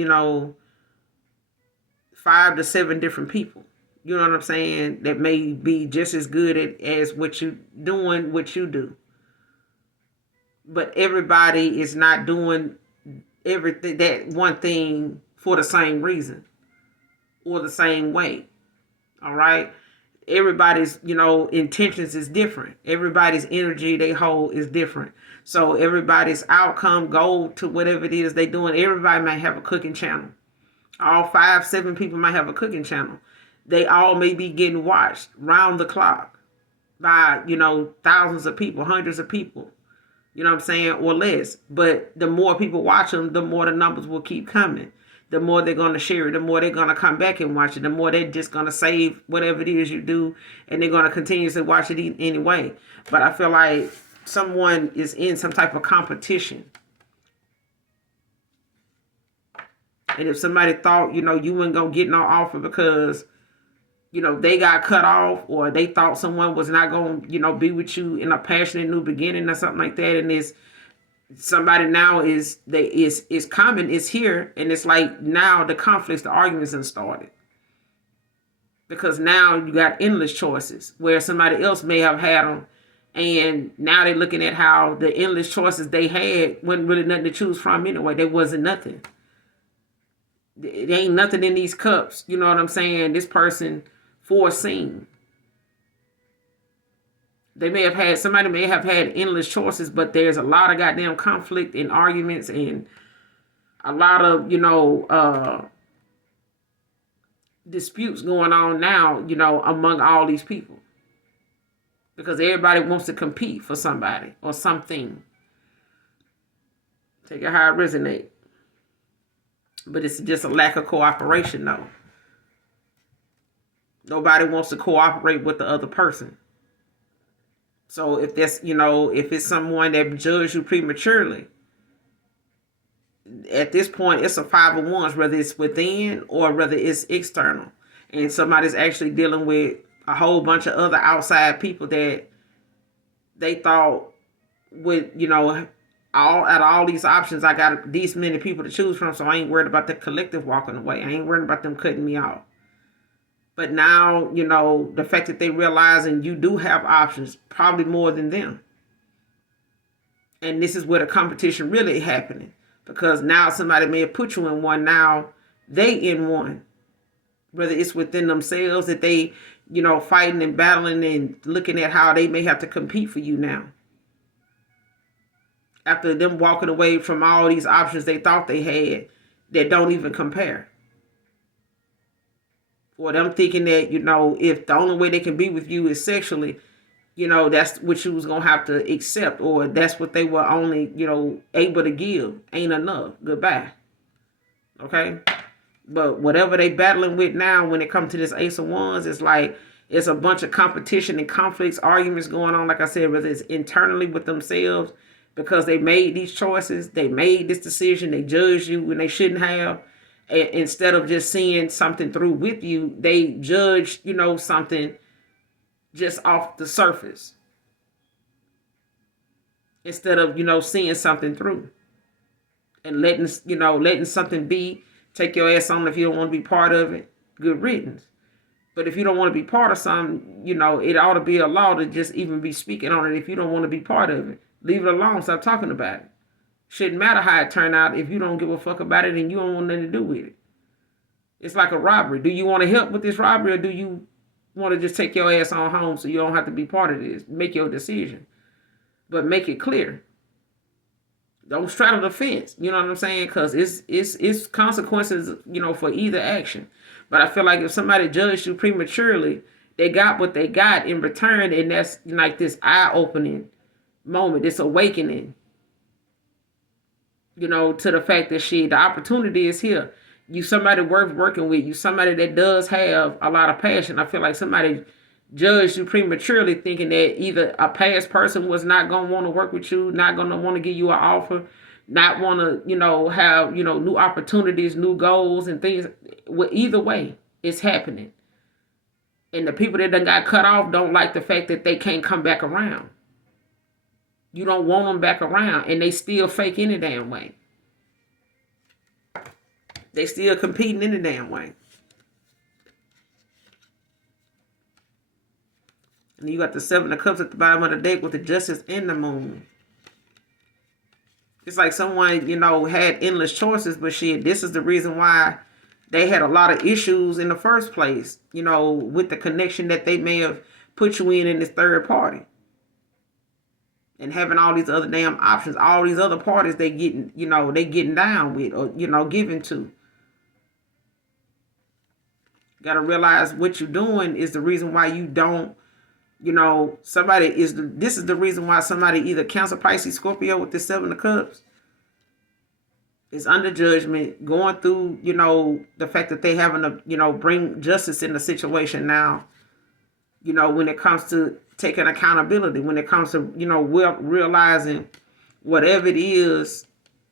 to 7 different people. You know what I'm saying? That may be just as good as what you doing, what you do. But everybody is not doing everything, that one thing for the same reason. Or the same way. All right. Everybody's, intentions is different. Everybody's energy they hold is different. So everybody's outcome, goal to whatever it is they doing, everybody might have a cooking channel. All 5, 7 people might have a cooking channel. They all may be getting watched round the clock by, thousands of people, hundreds of people. You know what I'm saying? Or less. But the more people watch them, the more the numbers will keep coming. The more they're going to share it, the more they're going to come back and watch it, the more they're just going to save whatever it is you do, and they're going to continue to watch it anyway. But I feel like someone is in some type of competition. And if somebody thought, you weren't going to get no offer because, they got cut off, or they thought someone was not going to, be with you in a passionate new beginning or something like that, and it's somebody now is coming, is here, and it's like now the conflicts, the arguments have started. Because now you got endless choices where somebody else may have had them, and now they're looking at how the endless choices they had wasn't really nothing to choose from anyway. There wasn't nothing. There ain't nothing in these cups, you know what I'm saying? This person foreseen. Somebody may have had endless choices, but there's a lot of goddamn conflict and arguments and a lot of, disputes going on now, among all these people. Because everybody wants to compete for somebody or something. Take it how it resonates. But it's just a lack of cooperation, though. Nobody wants to cooperate with the other person. So if that's, if it's someone that judged you prematurely, at this point, it's a 5 of Wands, whether it's within or whether it's external. And somebody's actually dealing with a whole bunch of other outside people that they thought would, out of all these options, I got these many people to choose from, so I ain't worried about the collective walking away. I ain't worried about them cutting me off. But now, the fact that they realizing you do have options, probably more than them. And this is where the competition really happening. Because now somebody may have put you in one, now they in one. Whether it's within themselves that they, fighting and battling and looking at how they may have to compete for you now. After them walking away from all these options they thought they had that don't even compare. Or them thinking that, if the only way they can be with you is sexually, that's what you was going to have to accept. Or that's what they were only, able to give. Ain't enough. Goodbye. Okay? But whatever they battling with now when it comes to this Ace of Wands, it's like it's a bunch of competition and conflicts, arguments going on, like I said, whether it's internally with themselves because they made these choices, they made this decision, they judged you when they shouldn't have. And instead of just seeing something through with you, they judged, something just off the surface. Instead of, seeing something through. And letting something be. Take your ass on if you don't want to be part of it. Good riddance. But if you don't want to be part of something, it ought to be a law to just even be speaking on it if you don't want to be part of it. Leave it alone. Stop talking about it. Shouldn't matter how it turned out. If you don't give a fuck about it and you don't want nothing to do with it. It's like a robbery. Do you want to help with this robbery or do you want to just take your ass on home so you don't have to be part of this? Make your decision. But make it clear. Don't straddle the fence. You know what I'm saying? Because it's consequences, for either action. But I feel like if somebody judged you prematurely, they got what they got in return. And that's like this eye-opening moment, this awakening, to the fact that the opportunity is here. You somebody worth working with. You somebody that does have a lot of passion. I feel like somebody judged you prematurely thinking that either a past person was not going to want to work with you, not going to want to give you an offer, not want to, have, new opportunities, new goals and things. Well, either way, it's happening. And the people that done got cut off don't like the fact that they can't come back around. You don't want them back around and they still fake any damn way. They still competing any damn way. And you got the 7 of Cups at the bottom of the deck with the Justice and the Moon. It's like someone, had endless choices, but this is the reason why they had a lot of issues in the first place, with the connection that they may have put you in this third party. And having all these other damn options, all these other parties they getting down with or, giving to. Got to realize what you're doing is the reason why you don't, this is the reason why somebody either Cancer, Pisces, Scorpio with the 7 of Cups is under judgment, going through, the fact that they having to, bring justice in the situation now, when it comes to taking accountability, when it comes to, realizing whatever it is,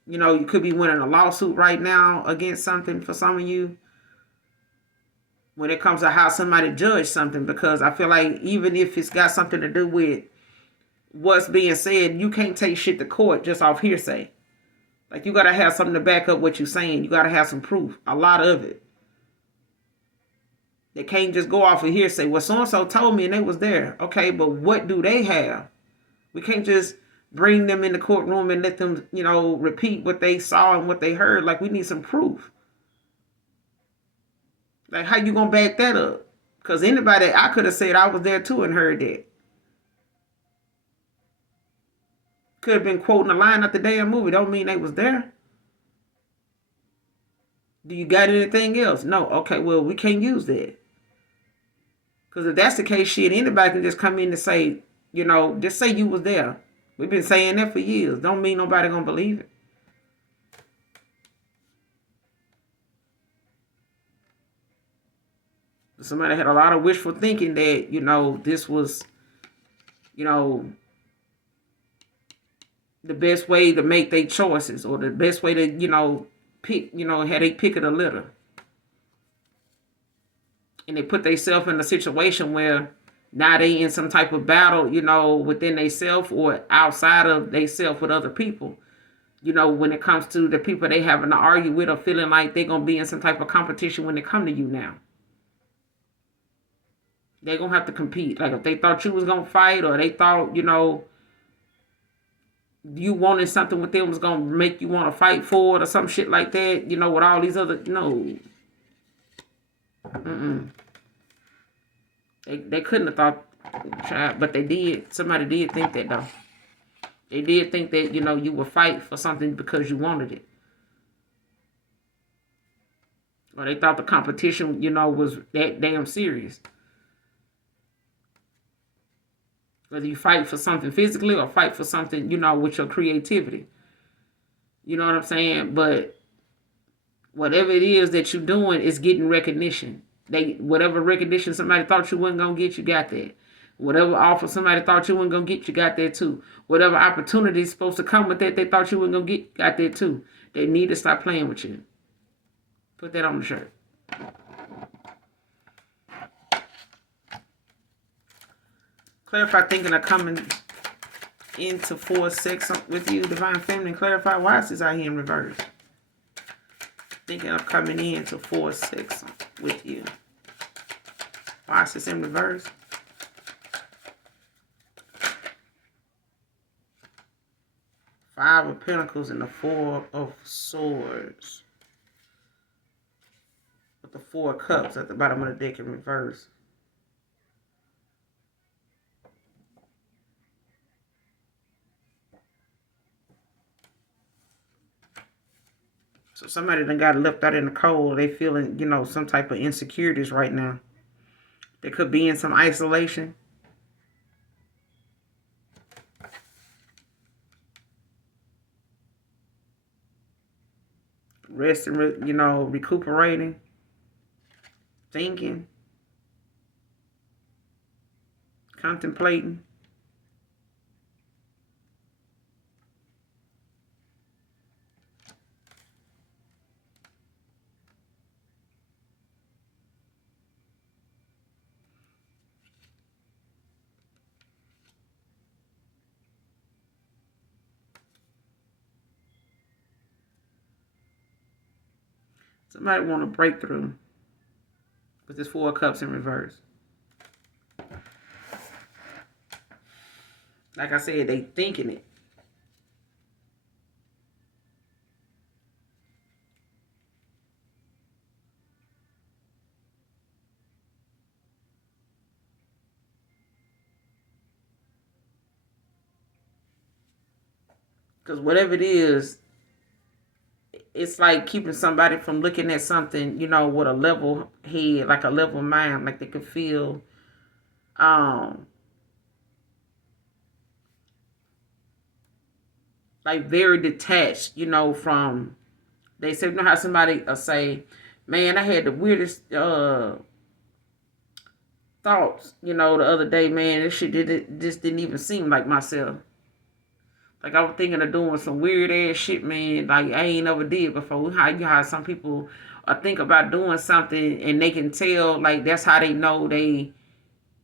you could be winning a lawsuit right now against something for some of you. When it comes to how somebody judge something, because I feel like even if it's got something to do with what's being said, you can't take shit to court just off hearsay. Like, you got to have something to back up what you're saying. You got to have some proof, a lot of it. They can't just go off of hearsay. Well, so-and-so told me and they was there. Okay, but what do they have? We can't just bring them in the courtroom and let them, repeat what they saw and what they heard. Like, we need some proof. Like, how you gonna back that up? Because anybody, I could have said I was there too and heard that. Could have been quoting a line out the damn movie. Don't mean they was there. Do you got anything else? No. Okay, well, we can't use that. Because if that's the case, anybody can just come in and say, just say you was there. We've been saying that for years. Don't mean nobody gonna believe it. Somebody had a lot of wishful thinking that, this was, the best way to make their choices, or the best way to, pick, how they pick of the litter. And they put themselves in a situation where now they in some type of battle, within themselves or outside of themselves with other people. When it comes to the people they having to argue with, or feeling like they're going to be in some type of competition when they come to you now. They're going to have to compete. Like if they thought you was going to fight, or they thought, you wanted something with them was going to make you want to fight for it or some shit like that, with all these other, no. They couldn't have thought, but they did. Somebody did think that, though. They did think that, you would fight for something because you wanted it. Or they thought the competition, was that damn serious. Whether you fight for something physically or fight for something, with your creativity. You know what I'm saying? But whatever it is that you're doing is getting recognition. Whatever recognition somebody thought you wasn't going to get, you got that. Whatever offer somebody thought you wasn't going to get, you got that too. Whatever opportunity is supposed to come with that they thought you weren't going to get, got that too. They need to stop playing with you. Put that on the shirt. Clarify thinking of coming into 4-6 with you, Divine Feminine. Clarify why is this out here in reverse. Thinking of coming into 4-6 with you. Why is this in reverse? Five of Pentacles and the Four of Swords. With the Four of Cups at the bottom of the deck in reverse. So somebody done got left out in the cold. They feeling, some type of insecurities right now. They could be in some isolation. Resting, recuperating. Thinking. Contemplating. Somebody want a breakthrough with this Four of Cups in reverse. Like I said, they thinking it. Because whatever it is, it's like keeping somebody from looking at something, with a level head, like a level mind, like they could feel, like very detached, from, they say, how somebody say, man, I had the weirdest thoughts, the other day, man, this shit just didn't even seem like myself. Like I was thinking of doing some weird ass shit, man. Like I ain't never did before. How some people think about doing something and they can tell, like that's how they know they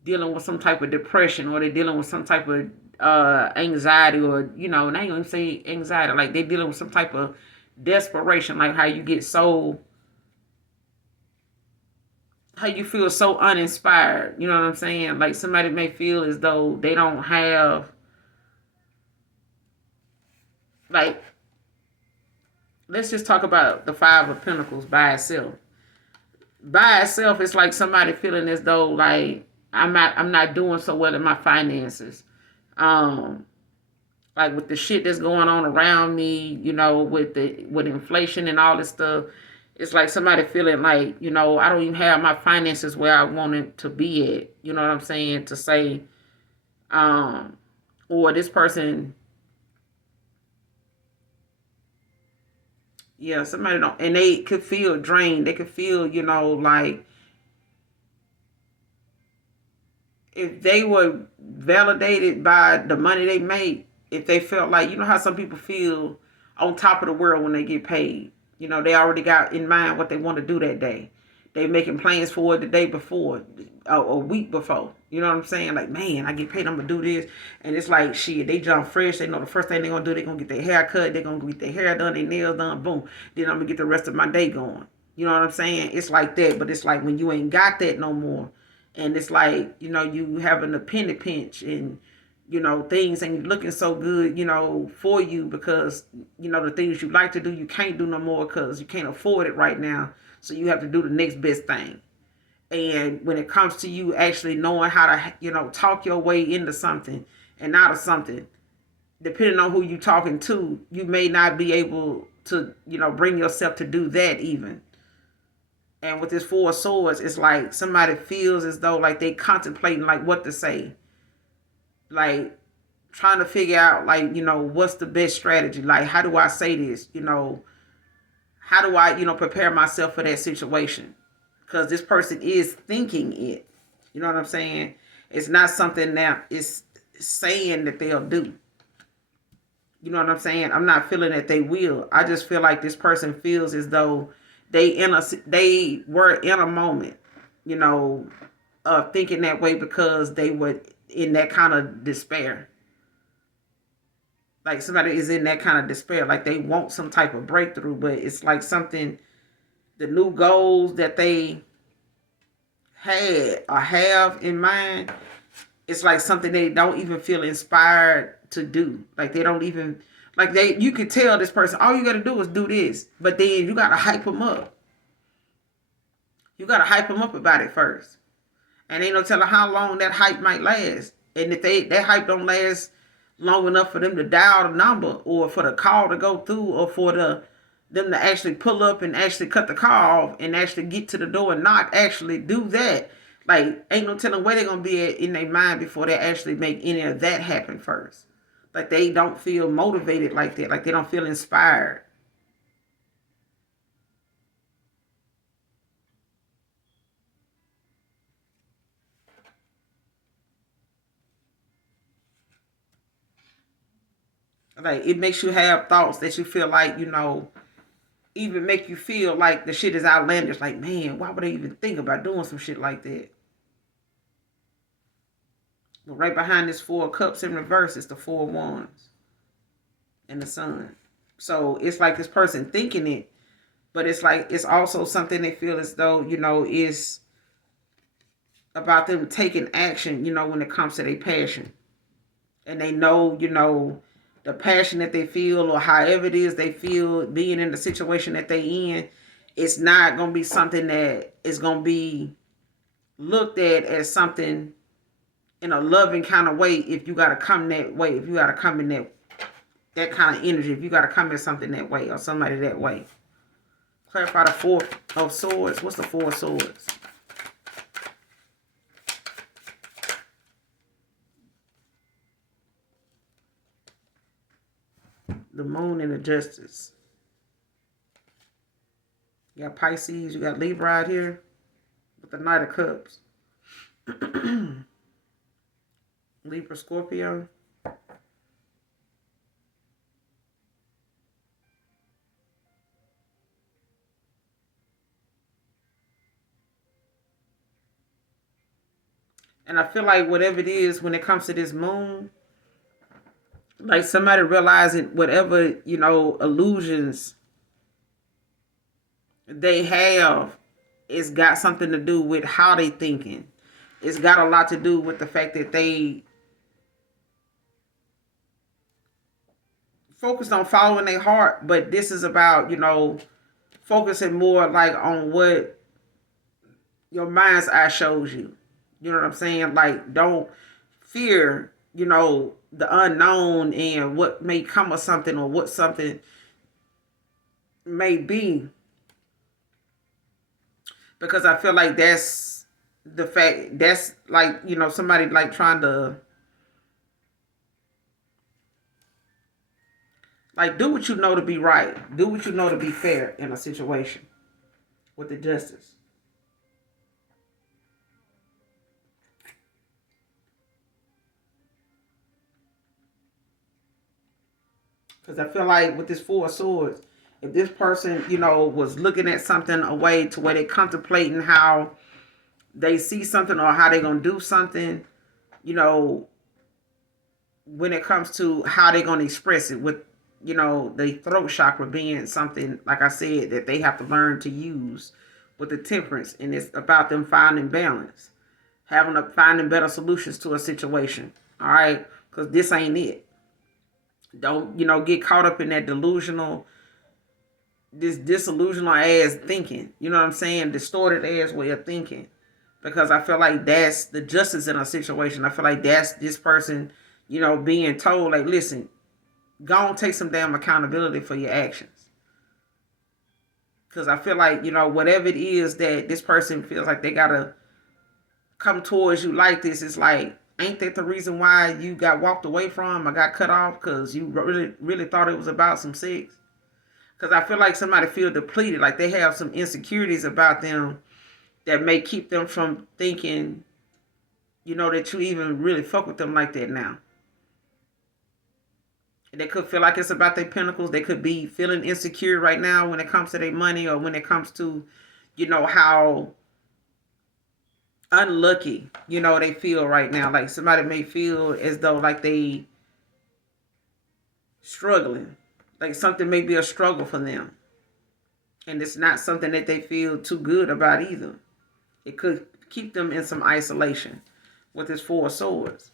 dealing with some type of depression, or they dealing with some type of anxiety, or and I ain't gonna say anxiety. Like they dealing with some type of desperation. Like how you get so, how you feel so uninspired. You know what I'm saying? Like somebody may feel as though they don't have, like, let's just talk about the Five of Pentacles by itself. By itself, it's like somebody feeling as though, like, I'm not doing so well in my finances. Like with the shit that's going on around me, with inflation and all this stuff. It's like somebody feeling like, I don't even have my finances where I want it to be at. You know what I'm saying? To say, or this person, yeah, somebody don't, and they could feel drained. They could feel, like if they were validated by the money they make, if they felt like, you know how some people feel on top of the world when they get paid. You know, they already got in mind what they want to do that day. They making plans for it the day before, a week before. You know what I'm saying? Like, man, I get paid, I'm going to do this. And it's like, shit, they jump fresh. They know the first thing they're going to do, they're going to get their hair cut. They're going to get their hair done, their nails done, boom. Then I'm going to get the rest of my day going. You know what I'm saying? It's like that. But it's like when you ain't got that no more. And it's like, you know, you having a penny pinch and, you know, things ain't looking so good, you know, for you because, you know, the things you like to do, you can't do no more because you can't afford it right now. So you have to do the next best thing. And when it comes to you actually knowing how to, you know, talk your way into something and out of something, depending on who you're talking to, you may not be able to, you know, bring yourself to do that even. And with this Four of Swords, it's like somebody feels as though like they contemplating like what to say. Like trying to figure out like, you know, what's the best strategy? Like, how do I say this? You know, how do I, you know, prepare myself for that situation? Because this person is thinking it. You know what I'm saying? It's not something that is saying that they'll do. You know what I'm saying? I'm not feeling that they will. I just feel like this person feels as though they were in a moment, you know, of thinking that way because they were in that kind of despair. Like somebody is in that kind of despair, like they want some type of breakthrough, but it's like something, the new goals that they had or have in mind, it's like something they don't even feel inspired to do. Like they don't even, like you could tell this person, all you got to do is do this, but then you got to hype them up. You got to hype them up about it first. And ain't no telling how long that hype might last. And if that hype don't last long enough for them to dial the number or for the call to go through or for them to actually pull up and actually cut the car off and actually get to the door and not actually do that. Like, ain't no telling where they're going to be at in their mind before they actually make any of that happen first. Like, they don't feel motivated like that. Like, they don't feel inspired. Like, it makes you have thoughts that you feel like, you know, even make you feel like the shit is outlandish. Like, man, why would they even think about doing some shit like that? But right behind this Four of Cups in reverse is the Four of Wands and the Sun. So it's like this person thinking it, but it's like it's also something they feel as though, you know, is about them taking action, you know, when it comes to their passion. And they know, you know, the passion that they feel or however it is they feel being in the situation that they in, it's not going to be something that is going to be looked at as something in a loving kind of way if you got to come that way, if you got to come in that kind of energy, if you got to come in something that way or somebody that way. Clarify the Four of Swords. What's the Four of Swords? The Moon and the Justice. You got Pisces, you got Libra right here with the Knight of Cups. Libra, Scorpio. And I feel like whatever it is when it comes to this moon, like somebody realizing whatever, you know, illusions they have, it's got something to do with how they thinking. It's got a lot to do with the fact that they focused on following their heart, but this is about, you know, focusing more like on what your mind's eye shows you. You know what I'm saying? Like, don't fear, you know, the unknown and what may come of something or what something may be. Because I feel like that's the fact, that's like, you know, somebody like trying to like do what you know to be right. Do what you know to be fair in a situation with the justice. Because I feel like with this Four of Swords, if this person, was looking at something a way to where they contemplating how they see something or how they gonna do something, you know, when it comes to how they're gonna express it with, the throat chakra being something, like I said, that they have to learn to use with the temperance, and it's about them finding balance, finding better solutions to a situation. All right, because this ain't it. Don't get caught up in that this disillusional ass thinking. You know what I'm saying? Distorted ass way of thinking. Because I feel like that's the justice in a situation. I feel like that's this person, being told, like, listen, go and take some damn accountability for your actions. Because I feel like, whatever it is that this person feels like they gotta come towards you like this, it's like, ain't that the reason why you got walked away from or got cut off? Because you really, really thought it was about some sex? Because I feel like somebody feel depleted, like they have some insecurities about them that may keep them from thinking, that you even really fuck with them like that now. They could feel like it's about their pinnacles. They could be feeling insecure right now when it comes to their money, or when it comes to, how unlucky, they feel right now. Like somebody may feel as though like they struggling. Like something may be a struggle for them. And it's not something that they feel too good about either. It could keep them in some isolation with this Four of Swords.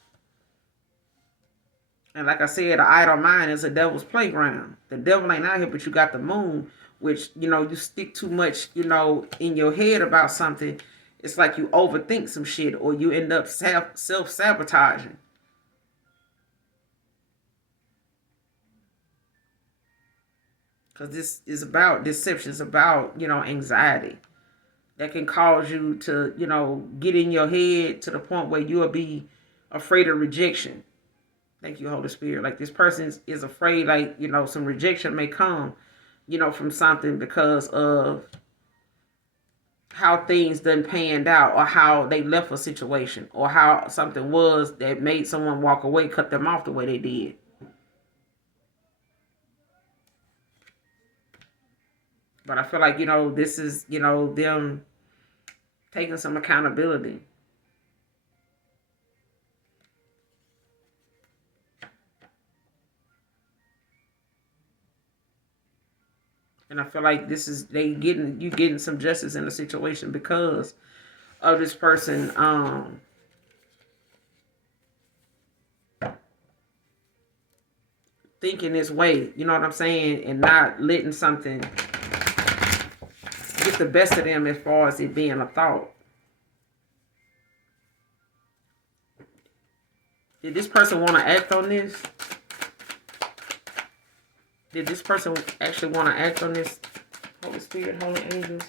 And like I said, the idle mind is a devil's playground. The devil ain't out here, but you got the moon, which, you stick too much, in your head about something. It's like you overthink some shit, or you end up self-sabotaging. Because this is about deception. It's about, anxiety that can cause you to, get in your head to the point where you'll be afraid of rejection. Thank you, Holy Spirit. Like this person is afraid, like, some rejection may come, from something because of how things done panned out, or how they left a situation, or how something was that made someone walk away, cut them off the way they did. But I feel like, this is, them taking some accountability. And I feel like this is you getting some justice in the situation because of this person thinking this way, you know what I'm saying, and not letting something get the best of them as far as it being a thought. Did this person want to act on this? Did this person actually want to act on this? Holy Spirit, Holy Angels.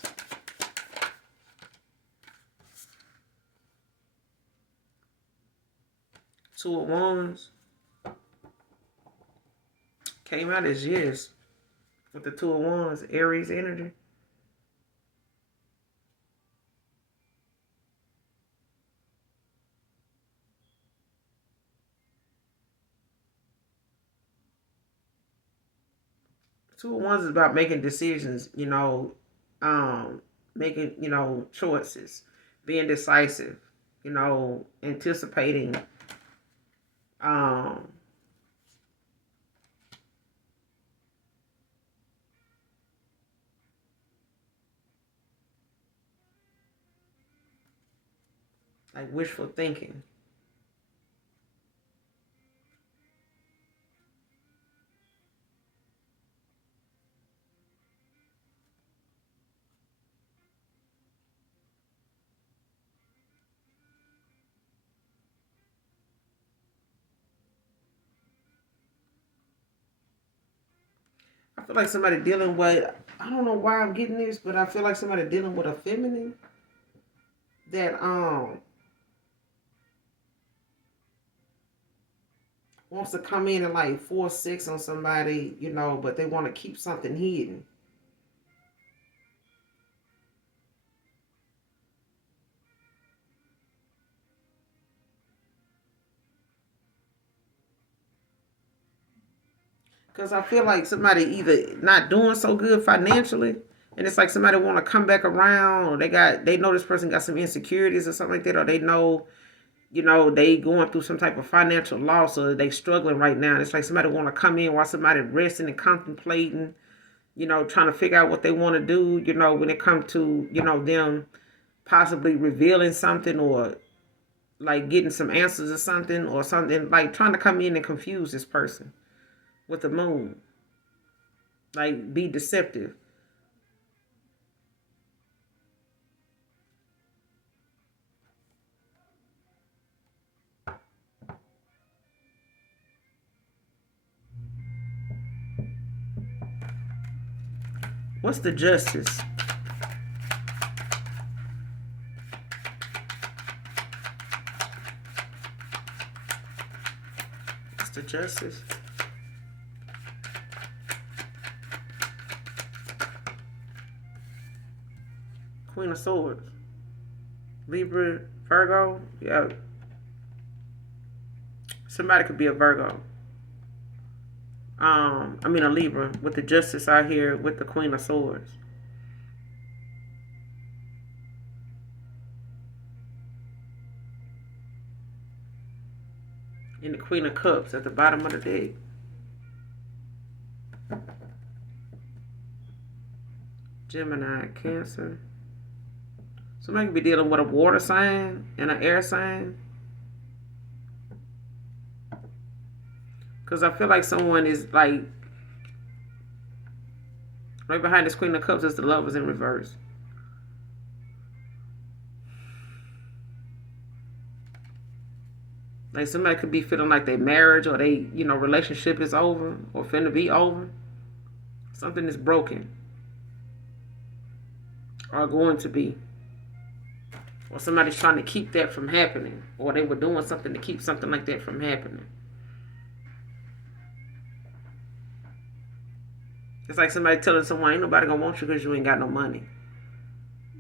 Two of Wands. Came out as yes. With the Two of Wands, Aries energy. Two of Wands is about making decisions, making, choices, being decisive, anticipating, um, like wishful thinking. I feel like somebody dealing with, I don't know why I'm getting this, but I feel like somebody dealing with a feminine that wants to come in and like force sex on somebody, but they want to keep something hidden. Because I feel like somebody either not doing so good financially, and it's like somebody want to come back around, or they know this person got some insecurities or something like that, or they know, they going through some type of financial loss, or they struggling right now. And it's like somebody want to come in while somebody resting and contemplating, trying to figure out what they want to do, when it comes to, them possibly revealing something, or like getting some answers or something, or something, like trying to come in and confuse this person with the moon, like be deceptive. What's the justice? What's the justice? Queen of Swords. Libra, Virgo. Yeah. Somebody could be a Virgo. A Libra with the justice out here with the Queen of Swords. And the Queen of Cups at the bottom of the deck. Gemini, Cancer. Somebody could be dealing with a water sign and an air sign. Because I feel like someone is like, right behind this Queen of Cups is the Lovers in reverse. Like somebody could be feeling like their marriage or they, relationship is over or finna be over. Something is broken. Or going to be. Or somebody's trying to keep that from happening. Or they were doing something to keep something like that from happening. It's like somebody telling someone, ain't nobody gonna want you because you ain't got no money.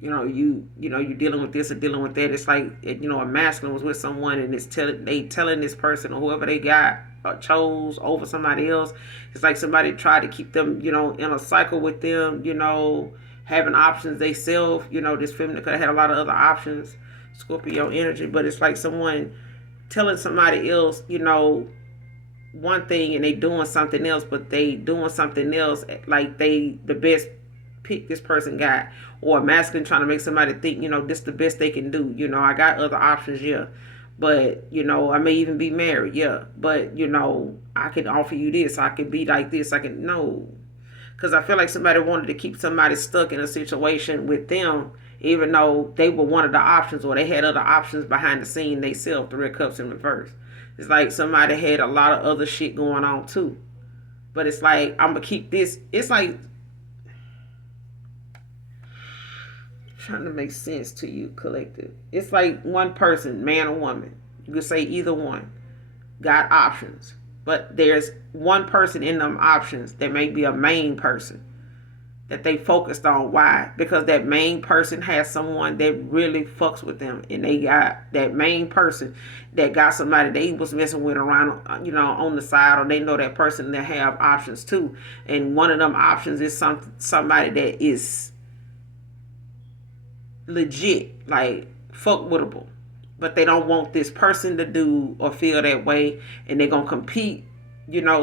You dealing with this or dealing with that. It's like, a masculine was with someone and they telling this person or whoever they got chose over somebody else. It's like somebody tried to keep them, in a cycle with them, having options they self. This feminine could have had a lot of other options, Scorpio energy, but it's like someone telling somebody else, one thing and they doing something else, but they doing something else like they the best pick this person got, or a masculine trying to make somebody think, this the best they can do. I got other options, yeah, but I may even be married, yeah, but I can offer you this, I can be like this, I can no, because I feel like somebody wanted to keep somebody stuck in a situation with them, even though they were one of the options or they had other options behind the scene. They sell the Red Cups in reverse. It's like somebody had a lot of other shit going on too. But it's like, I'm going to keep this. It's like, trying to make sense to you, collective. It's like one person, man or woman. You could say either one. Got options. But there's one person in them options that may be a main person that they focused on. Why? Because that main person has someone that really fucks with them, and they got that main person that got somebody they was messing with around, on the side, or they know that person that have options too. And one of them options is somebody that is legit, like fuck wittable, but they don't want this person to do or feel that way, and they're gonna compete,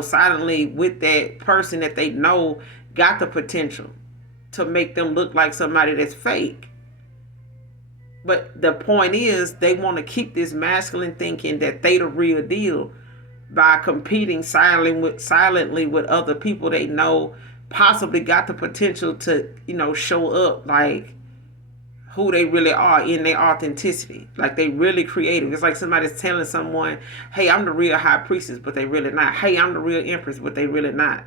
silently with that person that they know got the potential to make them look like somebody that's fake. But the point is, they want to keep this masculine thinking that they the real deal by competing silently with other people they know possibly got the potential to, show up like who they really are in their authenticity. Like they really creative. It's like somebody's telling someone, hey, I'm the real high priestess, but they really not. Hey, I'm the real empress, but they really not.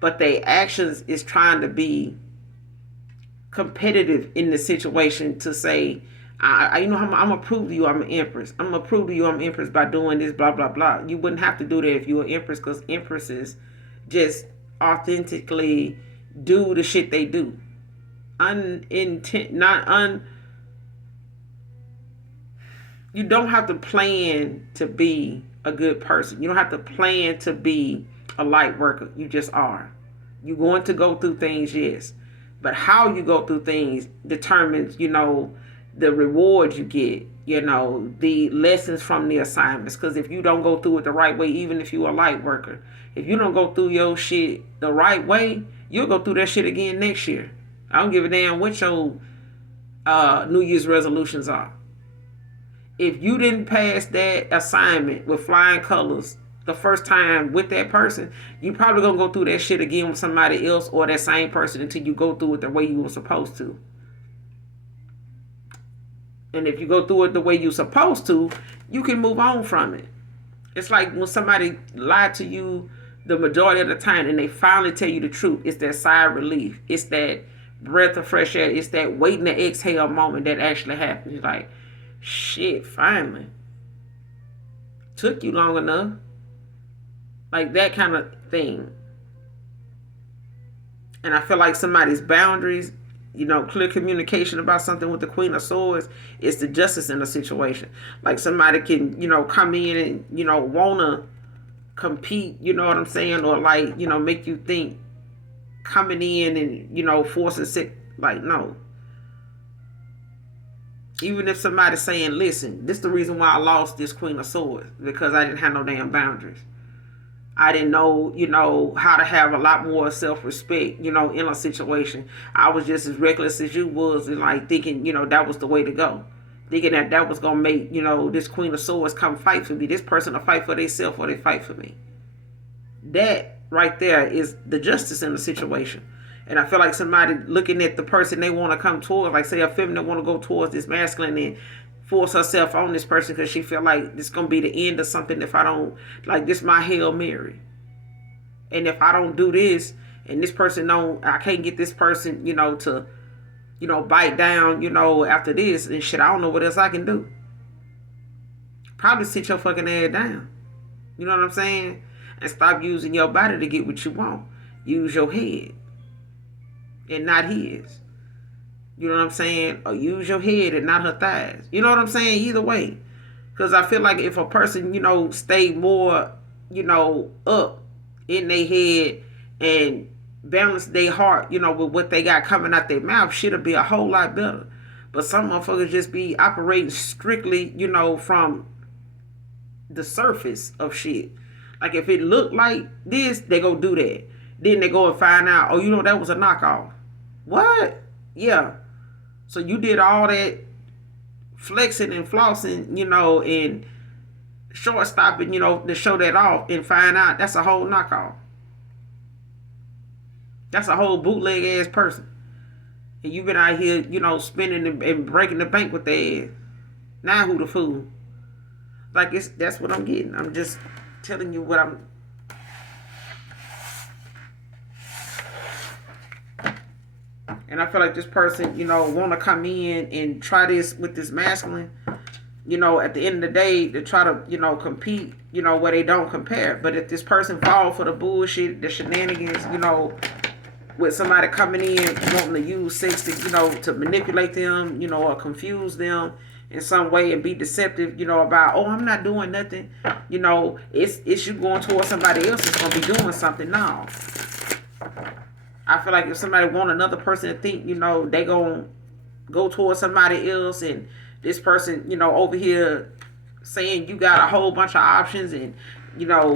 But their actions is trying to be competitive in the situation to say, I'm gonna prove to you I'm an empress. I'm gonna prove to you I'm an empress by doing this, blah blah blah. You wouldn't have to do that if you were an empress, because empresses just authentically do the shit they do. You don't have to plan to be a good person. You don't have to plan to be a light worker. You just are. You're going to go through things, yes. But how you go through things determines, the reward you get, the lessons from the assignments. Because if you don't go through it the right way, even if you're a light worker, if you don't go through your shit the right way, you'll go through that shit again next year. I don't give a damn what your New Year's resolutions are. If you didn't pass that assignment with flying colors the first time with that person, you probably gonna go through that shit again with somebody else or that same person until you go through it the way you were supposed to. And if you go through it the way you're supposed to, you can move on from it. It's like when somebody lied to you the majority of the time and they finally tell you the truth. It's that sigh of relief. It's that breath of fresh air. It's that waiting to exhale moment that actually happens. You're like, shit, finally. Took you long enough. Like that kind of thing. And I feel like somebody's boundaries, clear communication about something with the Queen of Swords is the justice in the situation. Like somebody can, come in and, want to compete, you know what I'm saying? Or like, make you think coming in and, forcing sick. Like, no. Even if somebody's saying, listen, this is the reason why I lost this Queen of Swords. Because I didn't have no damn boundaries. I didn't know, how to have a lot more self-respect, in a situation. I was just as reckless as you was and like thinking, that was the way to go. Thinking that was going to make, this Queen of Swords come fight for me. This person will fight for themselves or they fight for me. That right there is the justice in the situation. And I feel like somebody looking at the person they want to come towards, like say a feminine want to go towards this masculine and force herself on this person because she feel like this going to be the end of something if I don't, like this my Hail Mary. And if I don't do this and this person I can't get this person, to, bite down, after this and shit, I don't know what else I can do. Probably sit your fucking ass down. You know what I'm saying? And stop using your body to get what you want. Use your head. And not his. You know what I'm saying? Or use your head and not her thighs. You know what I'm saying? Either way. Because I feel like if a person, stay more, up in their head and balance their heart, with what they got coming out their mouth, shit'll be a whole lot better. But some motherfuckers just be operating strictly, from the surface of shit. Like if it looked like this, they go do that. Then they go and find out, that was a knockoff. What? Yeah. So you did all that flexing and flossing, and short stopping, to show that off and find out that's a whole knockoff. That's a whole bootleg ass person. And you've been out here, spending and breaking the bank with their ass. Now who the fool? Like that's what I'm getting. I'm just telling you what I'm. And I feel like this person, want to come in and try this with this masculine, at the end of the day, to try to, compete, where they don't compare. But if this person fall for the bullshit, the shenanigans, with somebody coming in wanting to use sex to, to manipulate them, or confuse them in some way and be deceptive, about, I'm not doing nothing, it's you going towards somebody else that's going to be doing something now. I feel like if somebody want another person to think, they gonna go towards somebody else and this person, over here saying you got a whole bunch of options and,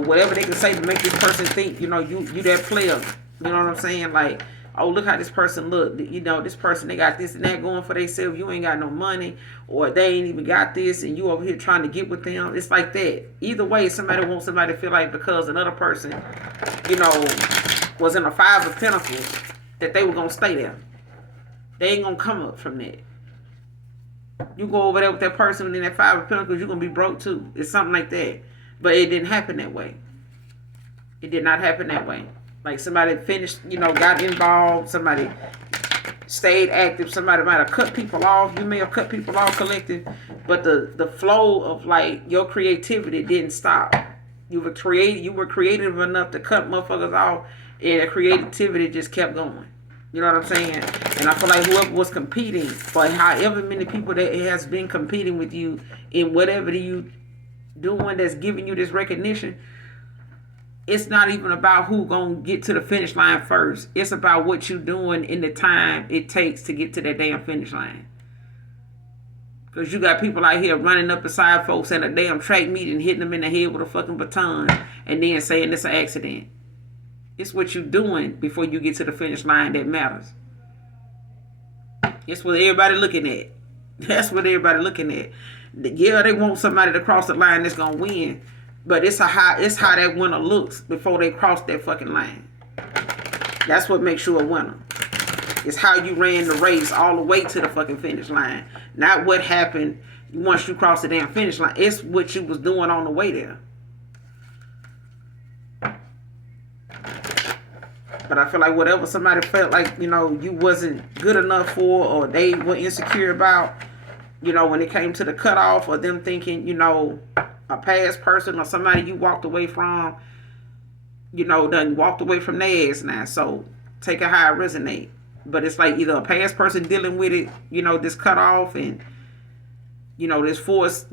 whatever they can say to make this person think, you that player. You know what I'm saying? Like, oh, look how this person look. This person, they got this and that going for themselves. You ain't got no money or they ain't even got this and you over here trying to get with them. It's like that. Either way, somebody wants somebody to feel like because another person, was in a 5 of Pentacles, that they were going to stay there. They ain't going to come up from that. You go over there with that person and in that 5 of Pentacles, you're going to be broke too. It's something like that. But it didn't happen that way. It did not happen that way. Like somebody finished, got involved. Somebody stayed active. Somebody might have cut people off. You may have cut people off collective. But the flow of like your creativity didn't stop. You were creative enough to cut motherfuckers off. And the creativity just kept going. You know what I'm saying? And I feel like whoever was competing, for however many people that has been competing with you in whatever you doing that's giving you this recognition, it's not even about who gonna get to the finish line first. It's about what you doing in the time it takes to get to that damn finish line. Because you got people out here running up beside folks at a damn track meet and hitting them in the head with a fucking baton and then saying it's an accident. It's what you doing before you get to the finish line that matters. It's what everybody looking at. That's what everybody looking at. Yeah, they want somebody to cross the line that's gonna win, but it's how that winner looks before they cross that fucking line. That's what makes you a winner. It's how you ran the race all the way to the fucking finish line. Not what happened once you cross the damn finish line. It's what you was doing on the way there. But I feel like whatever somebody felt like, you wasn't good enough for, or they were insecure about, when it came to the cutoff, or them thinking, a past person or somebody you walked away from, done walked away from their ass now. So take it how it resonate. But it's like either a past person dealing with it, this cutoff and, this forced,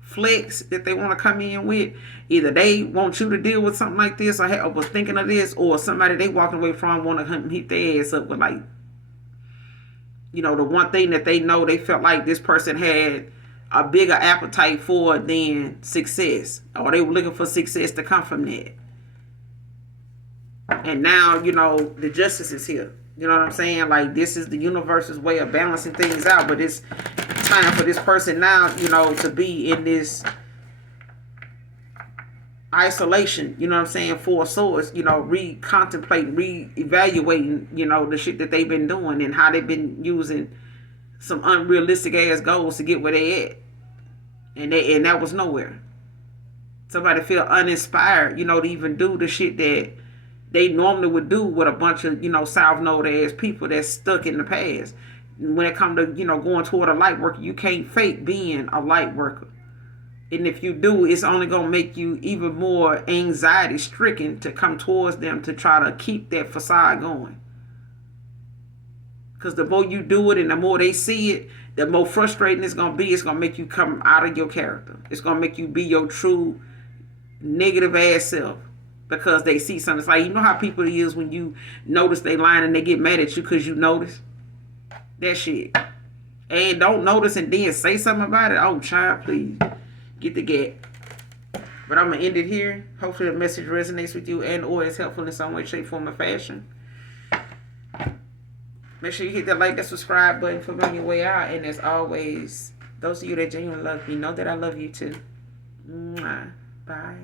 flex that they want to come in with. Either they want you to deal with something like this, or was thinking of this, or somebody they walking away from want to hit their ass up with, like, the one thing that they know they felt like this person had a bigger appetite for than success, or they were looking for success to come from that. And now, the justice is here. You know what I'm saying? Like, this is the universe's way of balancing things out. But it's time for this person now, to be in this isolation, you know what I'm saying, for a source, re-contemplating, re-evaluating, the shit that they've been doing and how they've been using some unrealistic ass goals to get where they at. And that was nowhere. Somebody feel uninspired, to even do the shit that they normally would do with a bunch of, South Node ass people that's stuck in the past. When it comes to, going toward a light worker, you can't fake being a light worker. And if you do, it's only going to make you even more anxiety stricken to come towards them to try to keep that facade going. Because the more you do it and the more they see it, the more frustrating it's going to be. It's going to make you come out of your character. It's going to make you be your true negative ass self. Because they see something. It's like, how people is when you notice they lying and they get mad at you because you notice that shit. And don't notice and then say something about it. Oh, child, please. Get the gap. But I'm going to end it here. Hopefully the message resonates with you and or is helpful in some way, shape, form, or fashion. Make sure you hit that like, that subscribe button for me on your way out. And as always, those of you that genuinely love me, know that I love you too. Mwah. Bye.